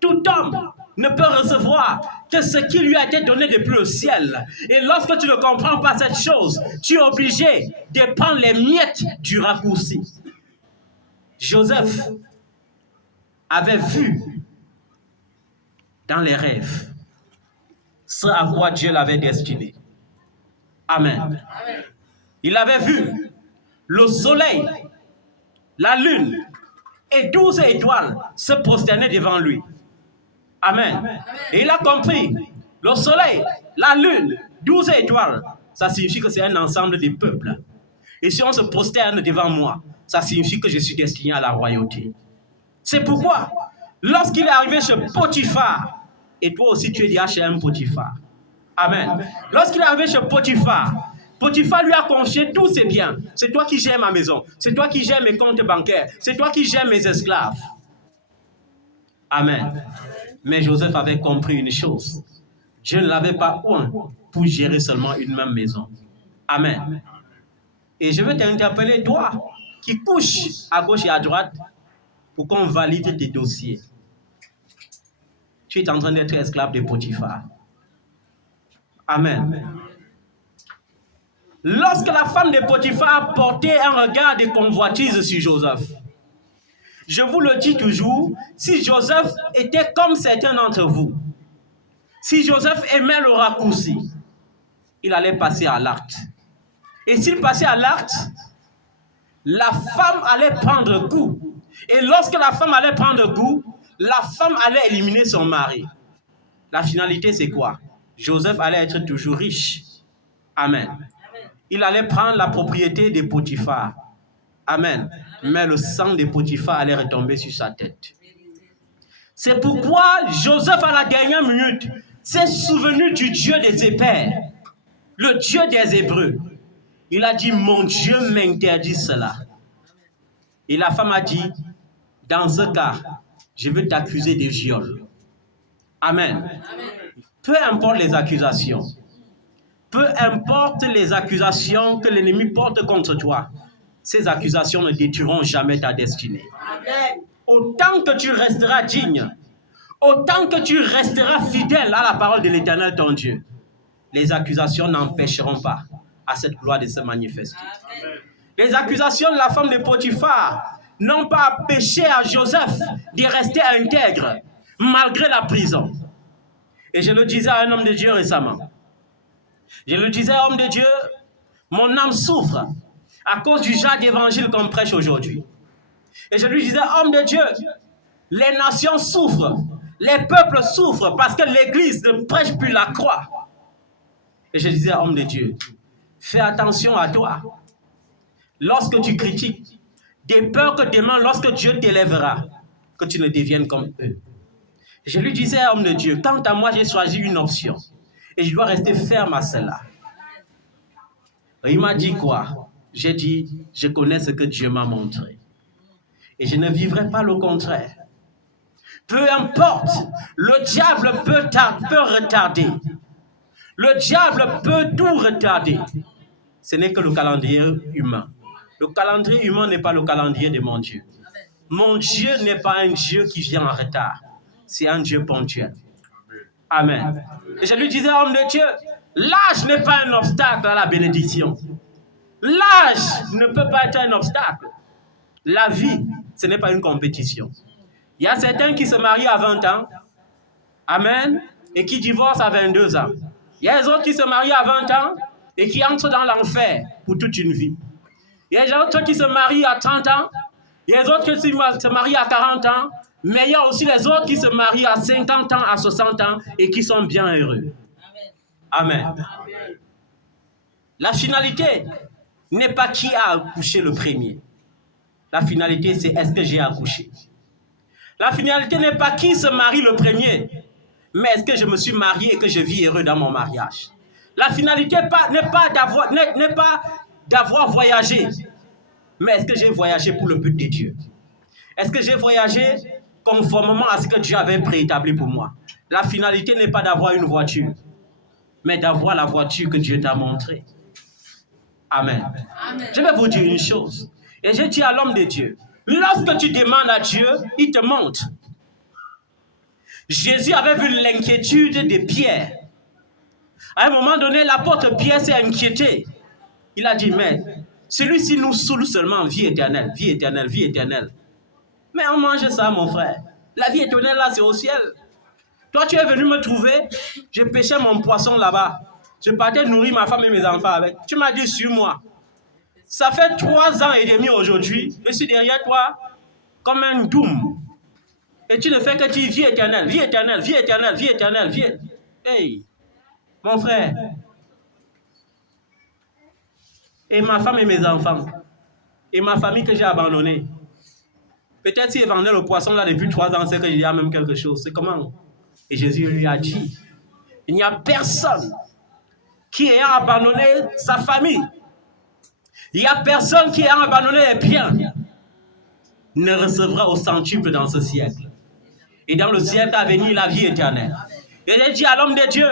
Tout homme ne peut recevoir que ce qui lui a été donné depuis le ciel. Et lorsque tu ne comprends pas cette chose, tu es obligé de prendre les miettes du raccourci. Joseph avait vu dans les rêves ce à quoi Dieu l'avait destiné. Amen. Il avait vu le soleil, la lune et 12 étoiles se prosterner devant lui. Amen. Et il a compris, le soleil, la lune, 12 étoiles, ça signifie que c'est un ensemble de peuples. Et si on se prosterne devant moi, ça signifie que je suis destiné à la royauté. C'est pourquoi, lorsqu'il est arrivé chez Potiphar, et toi aussi tu es déjà chez un Potiphar. Amen. Lorsqu'il est arrivé chez Potiphar, Potiphar lui a confié tous ses biens. C'est toi qui gères ma maison. C'est toi qui gères mes comptes bancaires. C'est toi qui gères mes esclaves. Amen. Mais Joseph avait compris une chose. Dieu ne l'avait pas oint pour gérer seulement une même maison. Amen. Et je veux t'interpeller, toi, qui couches à gauche et à droite, pour qu'on valide tes dossiers. Tu es en train d'être esclave de Potiphar. Amen. Lorsque la femme de Potiphar portait un regard de convoitise sur Joseph, je vous le dis toujours, si Joseph était comme certains d'entre vous, si Joseph aimait le raccourci, il allait passer à l'acte. Et s'il passait à l'acte, la femme allait prendre goût. Et lorsque la femme allait prendre goût, la femme allait éliminer son mari. La finalité, c'est quoi? Joseph allait être toujours riche. Amen. Il allait prendre la propriété de Potiphar. Amen. Mais le sang de Potiphar allait retomber sur sa tête. C'est pourquoi Joseph, à la dernière minute, s'est souvenu du Dieu de ses pères, le Dieu des Hébreux. Il a dit, mon Dieu m'interdit cela. Et la femme a dit, dans ce cas, je veux t'accuser de viol. Amen. Peu importe les accusations, peu importe les accusations que l'ennemi porte contre toi, ces accusations ne détruiront jamais ta destinée. Amen. Autant que tu resteras digne, autant que tu resteras fidèle à la parole de l'Éternel ton Dieu, les accusations n'empêcheront pas à cette gloire de se manifester. Amen. Les accusations de la femme de Potiphar n'ont pas empêché à Joseph de rester intègre malgré la prison. Et je le disais à un homme de Dieu récemment. Je le disais, homme de Dieu, mon âme souffre à cause du genre d'évangile qu'on prêche aujourd'hui. Et je lui disais, homme de Dieu, les nations souffrent, les peuples souffrent parce que l'Église ne prêche plus la croix. Et je disais, homme de Dieu, Fais attention à toi. Lorsque tu critiques, de peur que demain, lorsque Dieu t'élèvera, que tu ne deviennes comme eux. Je lui disais, homme de Dieu, quant à moi, j'ai choisi une option. Et je dois rester ferme à cela. Et il m'a dit quoi? J'ai dit, je connais ce que Dieu m'a montré. Et je ne vivrai pas le contraire. Peu importe, le diable peut retarder. Le diable peut tout retarder. Ce n'est que le calendrier humain. Le calendrier humain n'est pas le calendrier de mon Dieu. Mon Dieu n'est pas un Dieu qui vient en retard. C'est un Dieu ponctuel. Amen. Et je lui disais, homme de Dieu, l'âge n'est pas un obstacle à la bénédiction. L'âge ne peut pas être un obstacle. La vie, ce n'est pas une compétition. Il y a certains qui se marient à 20 ans, amen, et qui divorcent à 22 ans. Il y a les autres qui se marient à 20 ans et qui entrent dans l'enfer pour toute une vie. Il y a les autres qui se marient à 30 ans, il y a les autres qui se marient à 40 ans, mais il y a aussi les autres qui se marient à 50 ans, à 60 ans et qui sont bien heureux. Amen. La finalité n'est pas qui a accouché le premier. La finalité, c'est est-ce que j'ai accouché. La finalité n'est pas qui se marie le premier, mais est-ce que je me suis marié et que je vis heureux dans mon mariage. La finalité n'est pas d'avoir voyagé, mais est-ce que j'ai voyagé pour le but de Dieu? Est-ce que j'ai voyagé conformément à ce que Dieu avait préétabli pour moi? La finalité n'est pas d'avoir une voiture, mais d'avoir la voiture que Dieu t'a montrée. Amen. Amen. Je vais vous dire une chose, et je dis à l'homme de Dieu, lorsque tu demandes à Dieu, il te montre. Jésus avait vu l'inquiétude de Pierre. À un moment donné, l'apôtre Pierre s'est inquiété. Il a dit, mais celui-ci nous saoule seulement vie éternelle, vie éternelle, vie éternelle. Mais on mange ça, mon frère. La vie éternelle, là, c'est au ciel. Toi, tu es venu me trouver, je pêchais mon poisson là-bas. Je partais nourrir ma femme et mes enfants avec. Tu m'as dit, suis-moi. Ça fait 3 ans et demi aujourd'hui, je suis derrière toi comme un doom. Et tu ne fais que dire vie éternelle, vie éternelle, vie éternelle, vie éternelle, vie. Hey, mon frère. Et ma femme et mes enfants. Et ma famille que j'ai abandonnée. Peut-être s'il vendait le poisson là depuis 3 ans, c'est qu'il y a même quelque chose. C'est comment? Et Jésus lui a dit, il n'y a personne qui ait abandonné sa famille. Il n'y a personne qui ait abandonné les biens ne recevra au centuple dans ce siècle. Et dans le siècle à venir, la vie éternelle. Et j'ai dit à l'homme de Dieu,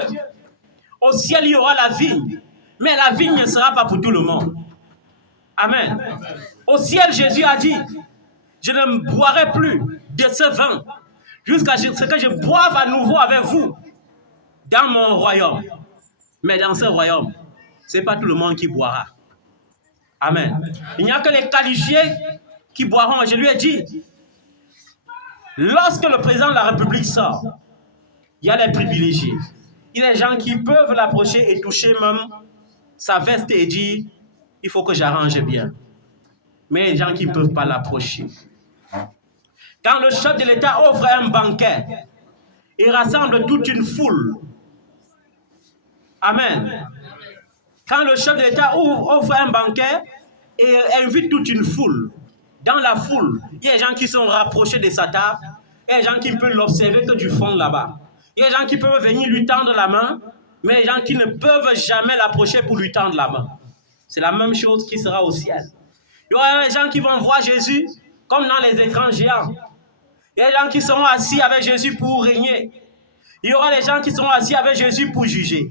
au ciel, il y aura la vigne. Mais la vigne ne sera pas pour tout le monde. Amen. Au ciel, Jésus a dit, je ne boirai plus de ce vin jusqu'à ce que je boive à nouveau avec vous dans mon royaume. Mais dans ce royaume, ce n'est pas tout le monde qui boira. Amen. Il n'y a que les qualifiés qui boiront. Je lui ai dit, lorsque le président de la République sort, il y a les privilégiés. Il y a les gens qui peuvent l'approcher et toucher même sa veste et dire, il faut que j'arrange bien. Mais il y a des gens qui ne peuvent pas l'approcher. Quand le chef de l'État offre un banquet, il rassemble toute une foule. Amen. Quand le chef de l'État offre un banquet et invite toute une foule, dans la foule, il y a des gens qui sont rapprochés de sa table, il y a des gens qui ne peuvent l'observer que du fond là-bas. Il y a des gens qui peuvent venir lui tendre la main, mais il y a des gens qui ne peuvent jamais l'approcher pour lui tendre la main. C'est la même chose qui sera au ciel. Il y aura des gens qui vont voir Jésus comme dans les écrans géants. Il y a des gens qui seront assis avec Jésus pour régner. Il y aura des gens qui seront assis avec Jésus pour juger.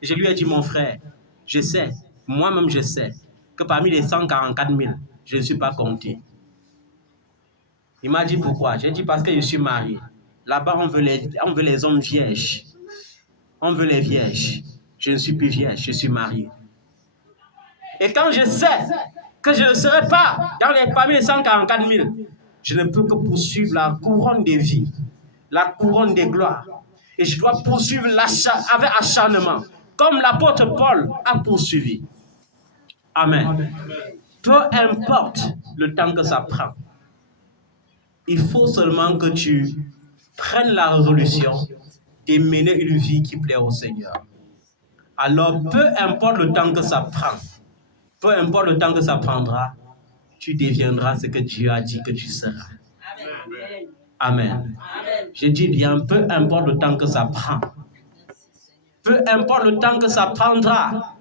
Je lui ai dit, mon frère, je sais, moi-même je sais, que parmi les 144 000, je ne suis pas compté. Il m'a dit pourquoi? J'ai dit parce que je suis marié. Là-bas, on veut les hommes vierges. On veut les vierges. Je ne suis plus vierge, je suis marié. Et quand je sais que je ne serai pas parmi les 144 000, je ne peux que poursuivre la couronne de vie, la couronne de gloire. Et je dois poursuivre avec acharnement, comme l'apôtre Paul a poursuivi. Amen. Peu importe le temps que ça prend, il faut seulement que tu prennes la résolution de mener une vie qui plaît au Seigneur. alors peu importe le temps que ça prend, peu importe le temps que ça prendra, tu deviendras ce que Dieu a dit que tu seras. Amen. Je dis bien, peu importe le temps que ça prend, peu importe le temps que ça prendra.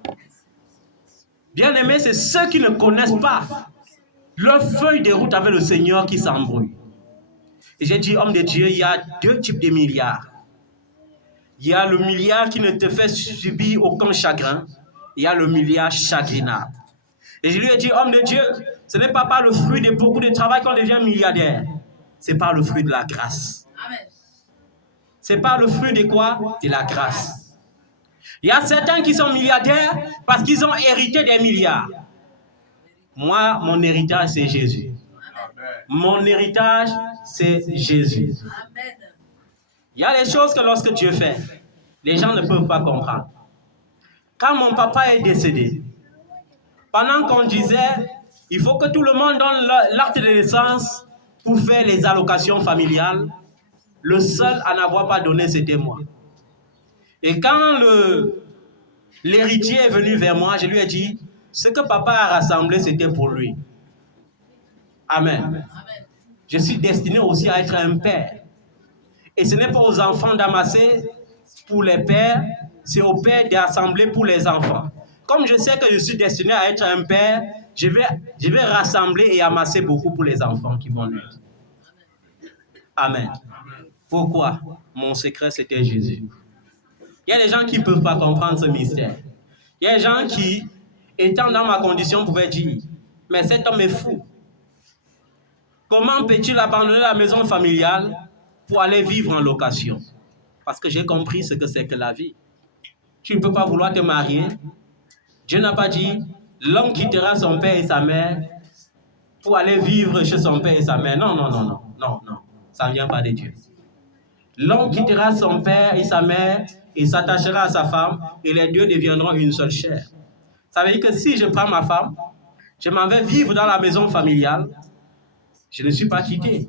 Bien aimé, c'est ceux qui ne connaissent pas leur feuille de route avec le Seigneur qui s'embrouille. Et j'ai dit, homme de Dieu, il y a deux types de milliards. Il y a le milliard qui ne te fait subir aucun chagrin. Il y a le milliard chagrinable. Et je lui ai dit, homme de Dieu, ce n'est pas par le fruit de beaucoup de travail qu'on devient milliardaire. C'est par le fruit de la grâce. C'est par le fruit de quoi? De la grâce. Il y a certains qui sont milliardaires parce qu'ils ont hérité des milliards. Moi, mon héritage, c'est Jésus. Mon héritage, c'est Jésus. Il y a des choses que lorsque Dieu fait, les gens ne peuvent pas comprendre. Quand mon papa est décédé, pendant qu'on disait, il faut que tout le monde donne l'acte de naissance pour faire les allocations familiales, le seul à n'avoir pas donné, c'était moi. Et quand l'héritier est venu vers moi, je lui ai dit, ce que papa a rassemblé, c'était pour lui. Amen. Je suis destiné aussi à être un père. Et ce n'est pas aux enfants d'amasser pour les pères, c'est aux pères d'assembler pour les enfants. Comme je sais que je suis destiné à être un père, je vais rassembler et amasser beaucoup pour les enfants qui vont naître. Amen. Pourquoi? Mon secret, c'était Jésus. Il y a des gens qui ne peuvent pas comprendre ce mystère. Il y a des gens qui, étant dans ma condition, pouvaient dire, mais cet homme est fou. Comment peut-il abandonner la maison familiale pour aller vivre en location? Parce que j'ai compris ce que c'est que la vie. Tu ne peux pas vouloir te marier. Dieu n'a pas dit, l'homme quittera son père et sa mère pour aller vivre chez son père et sa mère. Non, non, non, non, non, non. Ça ne vient pas de Dieu. L'homme quittera son père et sa mère et s'attachera à sa femme et les deux deviendront une seule chair. Ça veut dire que si je prends ma femme, je m'en vais vivre dans la maison familiale, je ne suis pas quitté.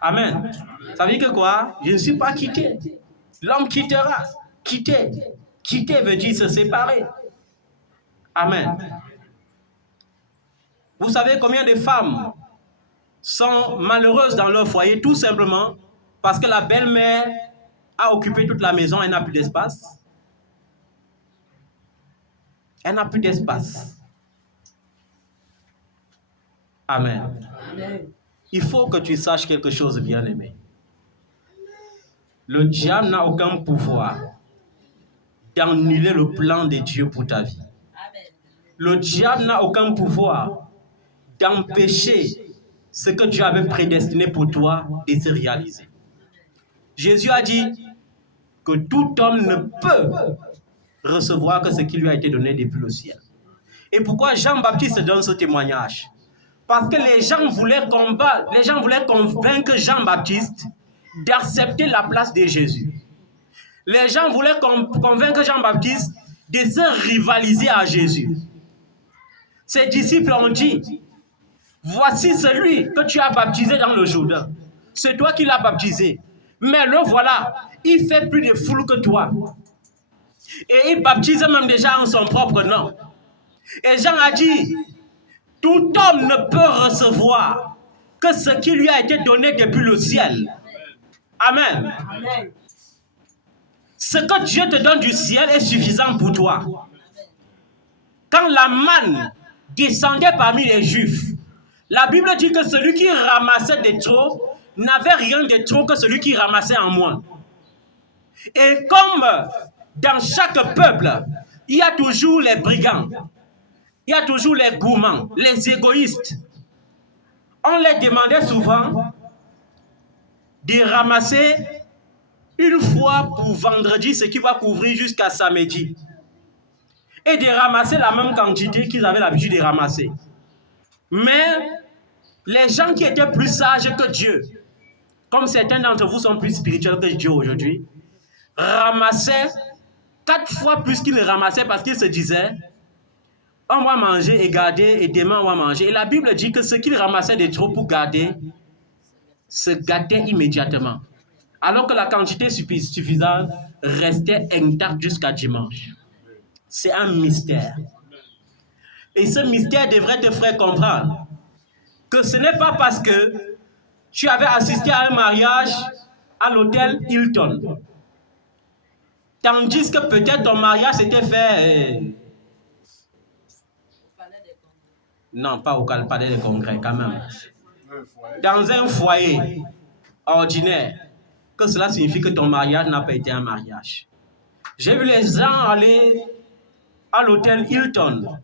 Amen. Ça veut dire que quoi? Je ne suis pas quitté. L'homme quittera. Quitter. Quitter veut dire se séparer. Amen. Vous savez combien de femmes sont malheureuses dans leur foyer tout simplement parce que la belle-mère a occupé toute la maison, elle n'a plus d'espace. Elle n'a plus d'espace. Amen. Amen. Il faut que tu saches quelque chose, bien-aimé. Le diable n'a aucun pouvoir d'annuler le plan de Dieu pour ta vie. Le diable n'a aucun pouvoir d'empêcher ce que Dieu avait prédestiné pour toi de se réaliser. Jésus a dit que tout homme ne peut recevoir que ce qui lui a été donné depuis le ciel. Et pourquoi Jean-Baptiste donne ce témoignage? Parce que les gens voulaient convaincre Jean-Baptiste d'accepter la place de Jésus. Les gens voulaient convaincre Jean-Baptiste de se rivaliser à Jésus. Ses disciples ont dit, voici celui que tu as baptisé dans le Jourdain. C'est toi qui l'as baptisé. Mais le voilà, il fait plus de foule que toi. Et il baptise même déjà en son propre nom. Et Jean a dit, tout homme ne peut recevoir que ce qui lui a été donné depuis le ciel. Amen. Amen. Ce que Dieu te donne du ciel est suffisant pour toi. Quand la manne descendait parmi les Juifs, la Bible dit que celui qui ramassait des trop n'avait rien de trop que celui qui ramassait en moins. Et comme dans chaque peuple, il y a toujours les brigands, il y a toujours les gourmands, les égoïstes. On les demandait souvent de ramasser une fois pour vendredi ce qui va couvrir jusqu'à samedi. Et de ramasser la même quantité qu'ils avaient l'habitude de ramasser. Mais les gens qui étaient plus sages que Dieu, comme certains d'entre vous sont plus spirituels que Dieu aujourd'hui, ramassaient 4 fois plus qu'ils ne ramassaient parce qu'ils se disaient, on va manger et garder et demain on va manger. Et la Bible dit que ceux qu'ils ramassaient de trop pour garder se gâtaient immédiatement. alors que la quantité suffisante restait intacte jusqu'à dimanche. C'est un mystère. Et ce mystère devrait te faire comprendre que ce n'est pas parce que tu avais assisté à un mariage à l'hôtel Hilton, tandis que peut-être ton mariage s'était fait... Non, pas au palais des congrès, quand même. Dans un foyer ordinaire, que cela signifie que ton mariage n'a pas été un mariage. J'ai vu les gens aller à l'hôtel Hilton.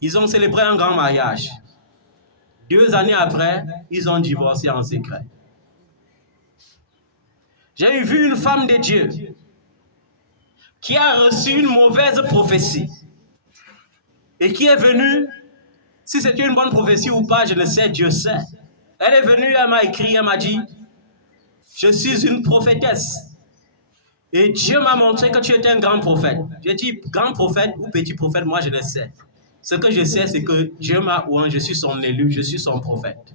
Ils ont célébré un grand mariage. 2 années après, ils ont divorcé en secret. J'ai vu une femme de Dieu qui a reçu une mauvaise prophétie et qui est venue, si c'était une bonne prophétie ou pas, je ne sais, Dieu sait. Elle est venue, elle m'a écrit, elle m'a dit, je suis une prophétesse. Et Dieu m'a montré que tu étais un grand prophète. J'ai dit, grand prophète ou petit prophète, moi je ne sais. Ce que je sais, c'est que Dieu m'a oint, je suis son élu, je suis son prophète.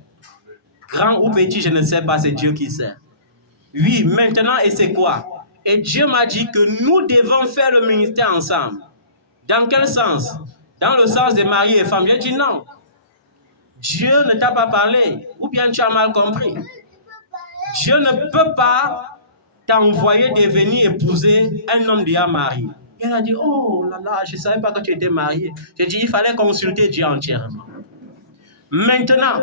Grand ou petit, je ne sais pas, c'est Dieu qui sait. Oui, maintenant, et c'est quoi? Et Dieu m'a dit que nous devons faire le ministère ensemble. Dans quel sens? Dans le sens des maris et femmes. J'ai dit non. Dieu ne t'a pas parlé, ou bien tu as mal compris. Dieu ne peut pas t'envoyer devenir épouser un homme déjà marié. Il a dit, oh là là, je ne savais pas que tu étais marié. J'ai dit, il fallait consulter Dieu entièrement. Maintenant,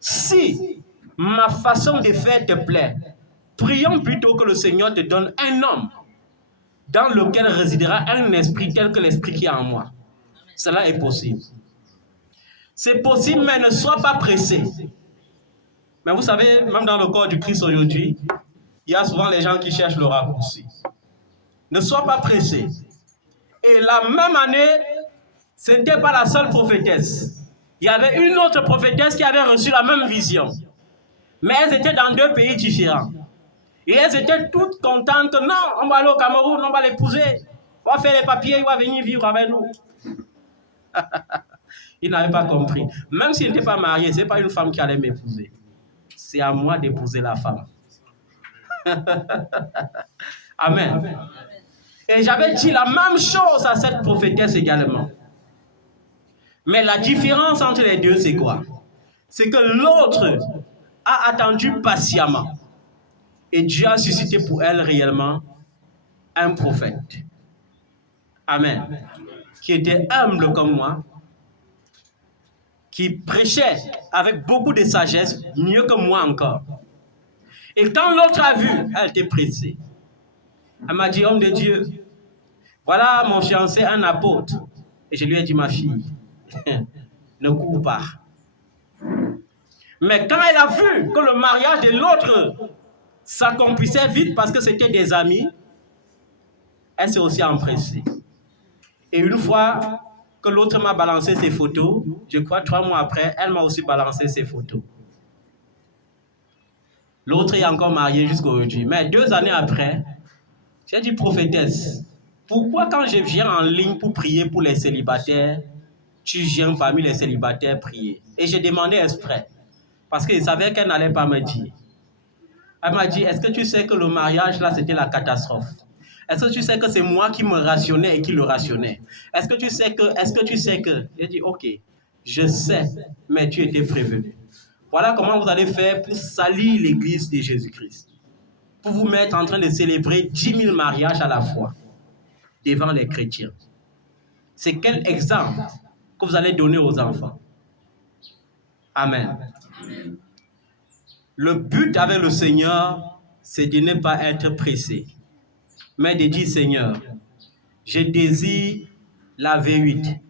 si ma façon de faire te plaît, prions plutôt que le Seigneur te donne un homme dans lequel résidera un esprit tel que l'esprit qui est en moi. Cela est possible. C'est possible, mais ne sois pas pressé. Mais vous savez, même dans le corps du Christ aujourd'hui, il y a souvent les gens qui cherchent le raccourci. Ne sois pas pressé. Et la même année, ce n'était pas la seule prophétesse. Il y avait une autre prophétesse qui avait reçu la même vision. Mais elles étaient dans 2 pays différents. Et elles étaient toutes contentes que non, on va aller au Cameroun, on va l'épouser. On va faire les papiers, il va venir vivre avec nous. Ils n'avaient pas compris. Même s'ils n'étaient pas mariés, ce n'est pas une femme qui allait m'épouser. C'est à moi d'épouser la femme. Amen. Et j'avais dit la même chose à cette prophétesse également. Mais la différence entre les deux, c'est quoi? C'est que l'autre a attendu patiemment. Et Dieu a suscité pour elle réellement un prophète. Amen. Qui était humble comme moi, qui prêchait avec beaucoup de sagesse, mieux que moi encore. Et quand l'autre a vu, elle était pressée. Elle m'a dit, homme de Dieu, voilà mon fiancé, un apôtre. Et je lui ai dit, ma fille, ne cours pas. Mais quand elle a vu que le mariage de l'autre s'accomplissait vite parce que c'était des amis, elle s'est aussi empressée. Et une fois que l'autre m'a balancé ses photos, je crois 3 mois après, elle m'a aussi balancé ses photos. L'autre est encore marié jusqu'à aujourd'hui. Mais 2 années après, j'ai dit, prophétesse, pourquoi quand je viens en ligne pour prier pour les célibataires, tu viens parmi les célibataires prier? Et j'ai demandé exprès, parce que je savais qu'elle n'allait pas me dire. Elle m'a dit, est-ce que tu sais que le mariage là, c'était la catastrophe? Est-ce que tu sais que c'est moi qui me rationnais et qui le rationnais? Est-ce que tu sais que... J'ai dit, ok, je sais, mais tu étais prévenu. Voilà comment vous allez faire pour salir l'église de Jésus-Christ. Pour vous mettre en train de célébrer 10 000 mariages à la fois devant les chrétiens. C'est quel exemple que vous allez donner aux enfants? Amen. Le but avec le Seigneur, c'est de ne pas être pressé, mais de dire, Seigneur, je désire la V8.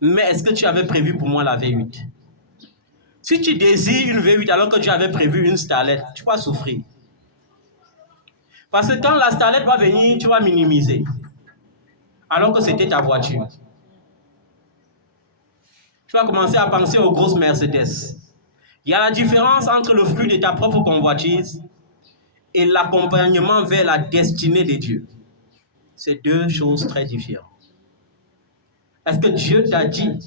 Mais est-ce que tu avais prévu pour moi la V8? Si tu désires une V8 alors que tu avais prévu une Starlet, tu vas souffrir. Parce que quand la Starlet va venir, tu vas minimiser. Alors que c'était ta voiture. Tu vas commencer à penser aux grosses Mercedes. Il y a la différence entre le fruit de ta propre convoitise et l'accompagnement vers la destinée de Dieu. C'est 2 choses très différentes. Est-ce que Dieu t'a dit?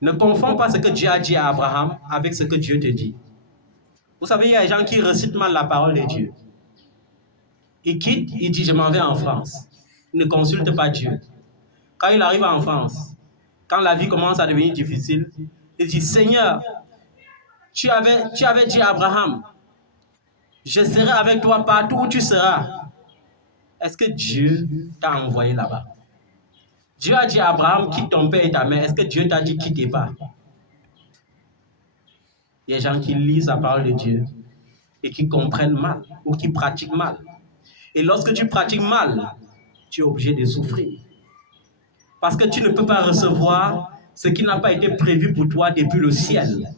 Ne confonds pas ce que Dieu a dit à Abraham avec ce que Dieu te dit. Vous savez, il y a des gens qui récitent mal la parole de Dieu. Il quitte, il dit, je m'en vais en France. Il ne consulte pas Dieu. Quand il arrive en France, quand la vie commence à devenir difficile, il dit, Seigneur, tu avais dit à Abraham, je serai avec toi partout où tu seras. Est-ce que Dieu t'a envoyé là-bas? Dieu a dit à Abraham, quitte ton père et ta mère. Est-ce que Dieu t'a dit, quittez pas? Il y a des gens qui lisent la parole de Dieu et qui comprennent mal ou qui pratiquent mal. Et lorsque tu pratiques mal, tu es obligé de souffrir. Parce que tu ne peux pas recevoir ce qui n'a pas été prévu pour toi depuis le ciel.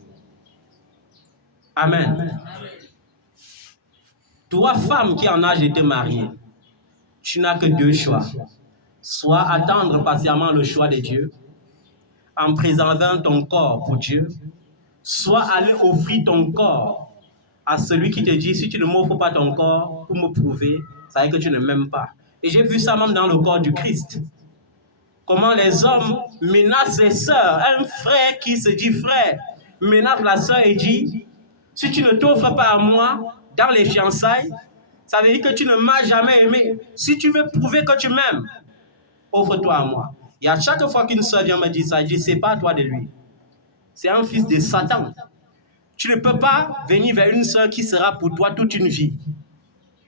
Amen. Toi, femme qui est en âge de te marier, tu n'as que deux choix. Soit attendre patiemment le choix de Dieu, en préservant ton corps pour Dieu, soit aller offrir ton corps à celui qui te dit, si tu ne m'offres pas ton corps pour me prouver, ça veut dire que tu ne m'aimes pas. Et j'ai vu ça même dans le corps du Christ. Comment les hommes menacent les sœurs. Un frère qui se dit frère menace la sœur et dit, si tu ne t'offres pas à moi dans les fiançailles, ça veut dire que tu ne m'as jamais aimé. Si tu veux prouver que tu m'aimes, offre-toi à moi. Et à chaque fois qu'une sœur vient me dire ça, je dis, c'est pas toi de lui. C'est un fils de Satan. Tu ne peux pas venir vers une sœur qui sera pour toi toute une vie.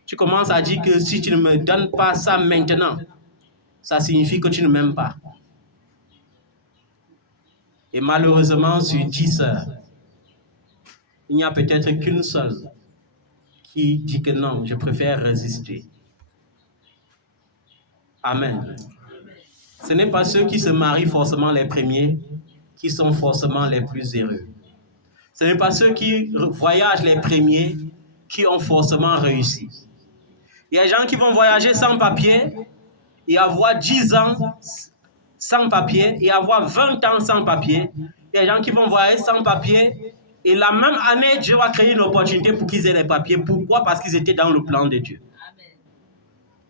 Tu commences à dire que si tu ne me donnes pas ça maintenant, ça signifie que tu ne m'aimes pas. Et malheureusement, sur 10 sœurs, il n'y a peut-être qu'une seule qui dit que non, je préfère résister. Amen. Ce n'est pas ceux qui se marient forcément les premiers qui sont forcément les plus heureux. Ce n'est pas ceux qui voyagent les premiers qui ont forcément réussi. Il y a des gens qui vont voyager sans papier et avoir 10 ans sans papier et avoir 20 ans sans papier. Il y a des gens qui vont voyager sans papier et la même année, Dieu va créer une opportunité pour qu'ils aient les papiers. Pourquoi? Parce qu'ils étaient dans le plan de Dieu.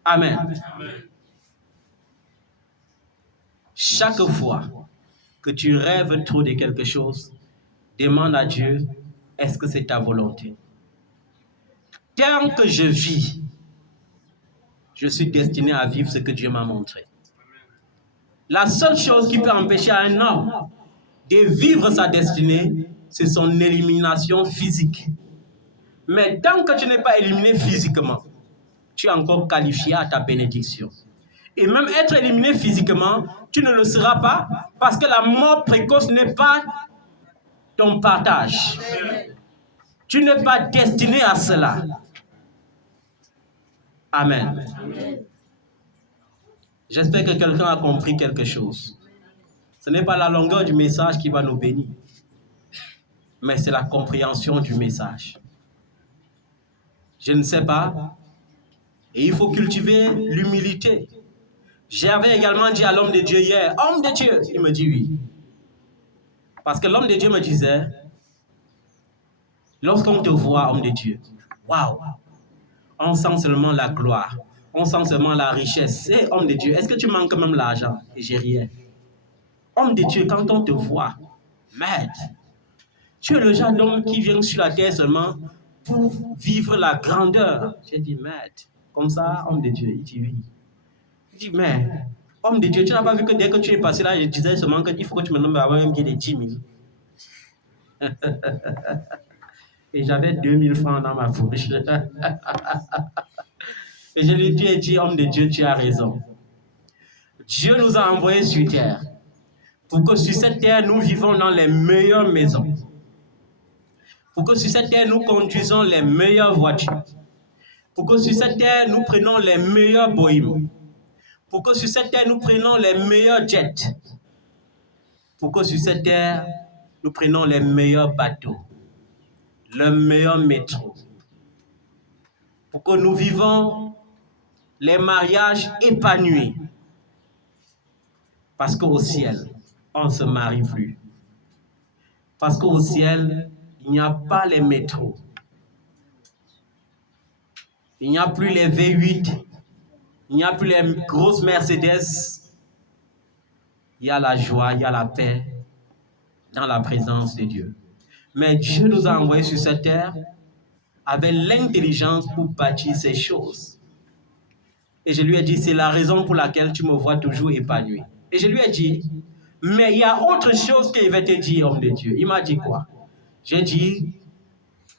Amen. Amen. Chaque fois que tu rêves trop de quelque chose, demande à Dieu, est-ce que c'est ta volonté? Tant que je vis, je suis destiné à vivre ce que Dieu m'a montré. La seule chose qui peut empêcher un homme de vivre sa destinée, c'est son élimination physique. Mais tant que tu n'es pas éliminé physiquement, tu es encore qualifié à ta bénédiction. Et même être éliminé physiquement, tu ne le seras pas parce que la mort précoce n'est pas ton partage. Tu n'es pas destiné à cela. Amen. J'espère que quelqu'un a compris quelque chose. Ce n'est pas la longueur du message qui va nous bénir, mais c'est la compréhension du message. Je ne sais pas, et il faut cultiver l'humilité. J'avais également dit à l'homme de Dieu hier, homme de Dieu, il me dit oui. Parce que l'homme de Dieu me disait, lorsqu'on te voit, homme de Dieu, waouh, on sent seulement la gloire, on sent seulement la richesse. Hé, homme de Dieu, est-ce que tu manques même l'argent? Et j'ai rien. Homme de Dieu, quand on te voit, maître, tu es le genre d'homme qui vient sur la terre seulement pour vivre la grandeur. J'ai dit, maître, comme ça, homme de Dieu, il dit oui. Il dit, mais, homme de Dieu, tu n'as pas vu que dès que tu es passé là, je disais seulement qu'il faut que tu me donnes un billet de 10 000. Et j'avais 2 000 francs dans ma poche. Et je lui ai dit, homme de Dieu, tu as raison. Dieu nous a envoyés sur terre pour que sur cette terre, nous vivons dans les meilleures maisons. Pour que sur cette terre, nous conduisons les meilleures voitures. Pour que sur cette terre, nous prenons les meilleurs Boeing. Pour que sur cette terre, nous prenons les meilleurs jets. Pour que sur cette terre, nous prenons les meilleurs bateaux, le meilleur métro. Pour que nous vivons les mariages épanouis. Parce qu'au ciel, on ne se marie plus. Parce qu'au ciel, il n'y a pas les métros. Il n'y a plus les V8. Il n'y a plus les grosses Mercedes. Il y a la joie, il y a la paix dans la présence de Dieu. Mais Dieu nous a envoyés sur cette terre avait l'intelligence pour bâtir ces choses. Et je lui ai dit, c'est la raison pour laquelle tu me vois toujours épanoui. Et je lui ai dit, mais il y a autre chose qu'il va te dire, homme de Dieu. Il m'a dit quoi? J'ai dit,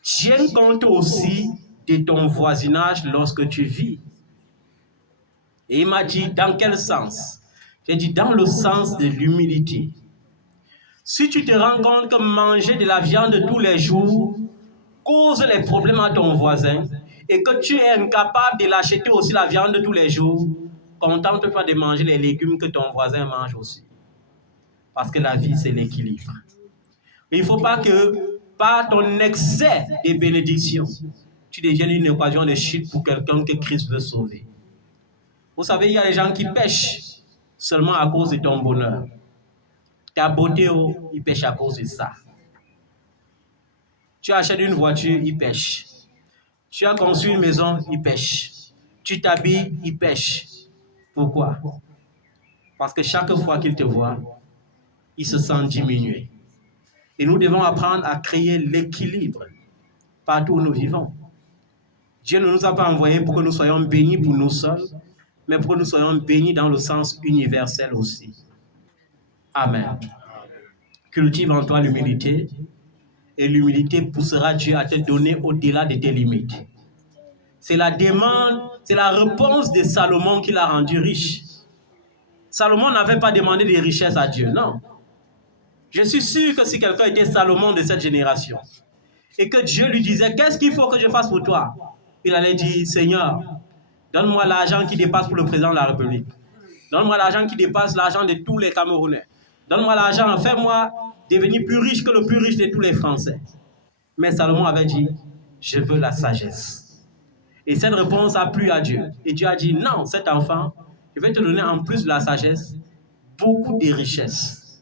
tiens compte aussi de ton voisinage lorsque tu vis. Et il m'a dit, dans quel sens? J'ai dit, dans le sens de l'humilité. Si tu te rends compte que manger de la viande tous les jours cause les problèmes à ton voisin et que tu es incapable de l'acheter aussi la viande tous les jours, contente-toi de manger les légumes que ton voisin mange aussi. Parce que la vie, c'est l'équilibre. Il ne faut pas que, par ton excès de bénédiction, tu deviennes une occasion de chute pour quelqu'un que Christ veut sauver. Vous savez, il y a des gens qui pêchent seulement à cause de ton bonheur. Ta beauté, ils pêchent à cause de ça. Tu achètes une voiture, ils pêchent. Tu as construit une maison, ils pêchent. Tu t'habilles, ils pêchent. Pourquoi? Parce que chaque fois qu'ils te voient, ils se sentent diminués. Et nous devons apprendre à créer l'équilibre partout où nous vivons. Dieu ne nous a pas envoyés pour que nous soyons bénis pour nous seuls, mais pour que nous soyons bénis dans le sens universel aussi. Amen. Cultive en toi l'humilité, et l'humilité poussera Dieu à te donner au-delà de tes limites. C'est la demande, c'est la réponse de Salomon qui l'a rendu riche. Salomon n'avait pas demandé des richesses à Dieu, non. Je suis sûr que si quelqu'un était Salomon de cette génération, et que Dieu lui disait, qu'est-ce qu'il faut que je fasse pour toi? Il allait dire, Seigneur, donne-moi l'argent qui dépasse pour le président de la République. Donne-moi l'argent qui dépasse l'argent de tous les Camerounais. Donne-moi l'argent, fais-moi devenir plus riche que le plus riche de tous les Français. Mais Salomon avait dit, je veux la sagesse. Et cette réponse a plu à Dieu. Et Dieu a dit, non, cet enfant, je vais te donner en plus de la sagesse, beaucoup de richesses.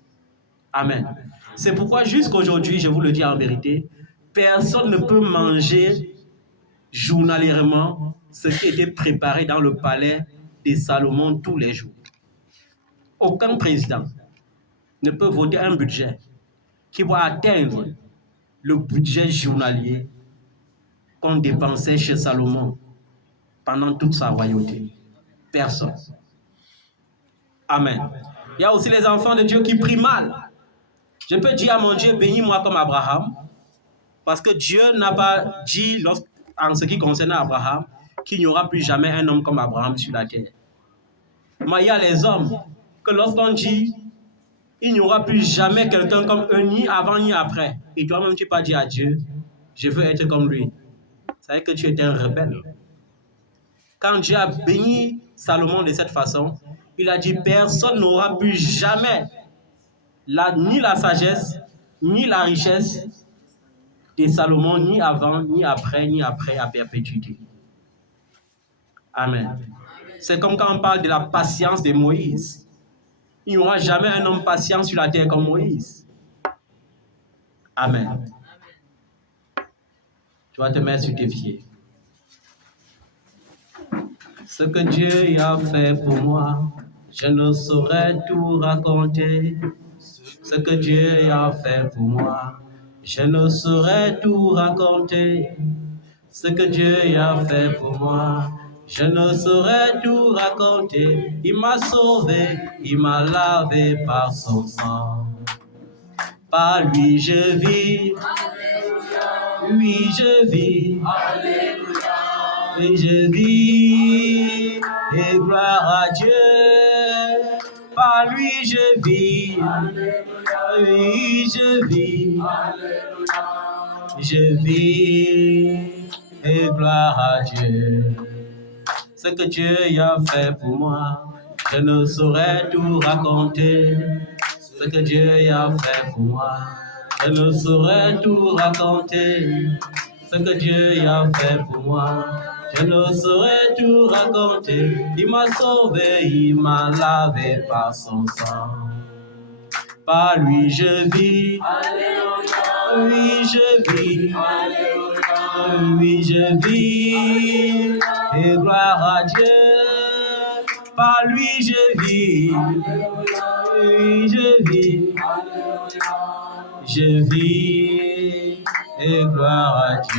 Amen. C'est pourquoi jusqu'à aujourd'hui, je vous le dis en vérité, personne ne peut manger journalièrement ce qui était préparé dans le palais de Salomon tous les jours. Aucun président ne peut voter un budget qui va atteindre le budget journalier qu'on dépensait chez Salomon pendant toute sa royauté. Personne. Amen. Il y a aussi les enfants de Dieu qui prient mal. Je peux dire à mon Dieu, bénis-moi comme Abraham, parce que Dieu n'a pas dit, en ce qui concerne Abraham, qu'il n'y aura plus jamais un homme comme Abraham sur la terre. Mais il y a les hommes que lorsqu'on dit, il n'y aura plus jamais quelqu'un comme eux, ni avant ni après. Et toi-même, tu n'as pas dit à Dieu, je veux être comme lui. Ça veut dire que tu étais un rebelle. Quand Dieu a béni Salomon de cette façon, il a dit, personne n'aura plus jamais ni la sagesse, ni la richesse de Salomon, ni avant, ni après à perpétuité. Amen. C'est comme quand on parle de la patience de Moïse. Il n'y aura jamais un homme patient sur la terre comme Moïse. Amen. Tu vas te mettre sur tes pieds. Ce que Dieu a fait pour moi, je ne saurais tout raconter. Ce que Dieu a fait pour moi, je ne saurais tout raconter. Ce que Dieu a fait pour moi, je ne saurais tout raconter. Il m'a sauvé, il m'a lavé par son sang. Par lui je vis, oui je vis, oui je vis, et gloire à Dieu. Par lui je vis, oui je vis, je vis, et gloire à Dieu. Ce que Dieu a fait pour moi, je ne saurais tout raconter. Ce que Dieu a fait pour moi, je ne saurais tout raconter. Ce que Dieu a fait pour moi, je ne saurais tout raconter. Il m'a sauvé, il m'a lavé par son sang. Par lui je vis, oui je vis, oui je vis, et gloire à Dieu. Par lui je vis, oui je vis, et gloire à Dieu.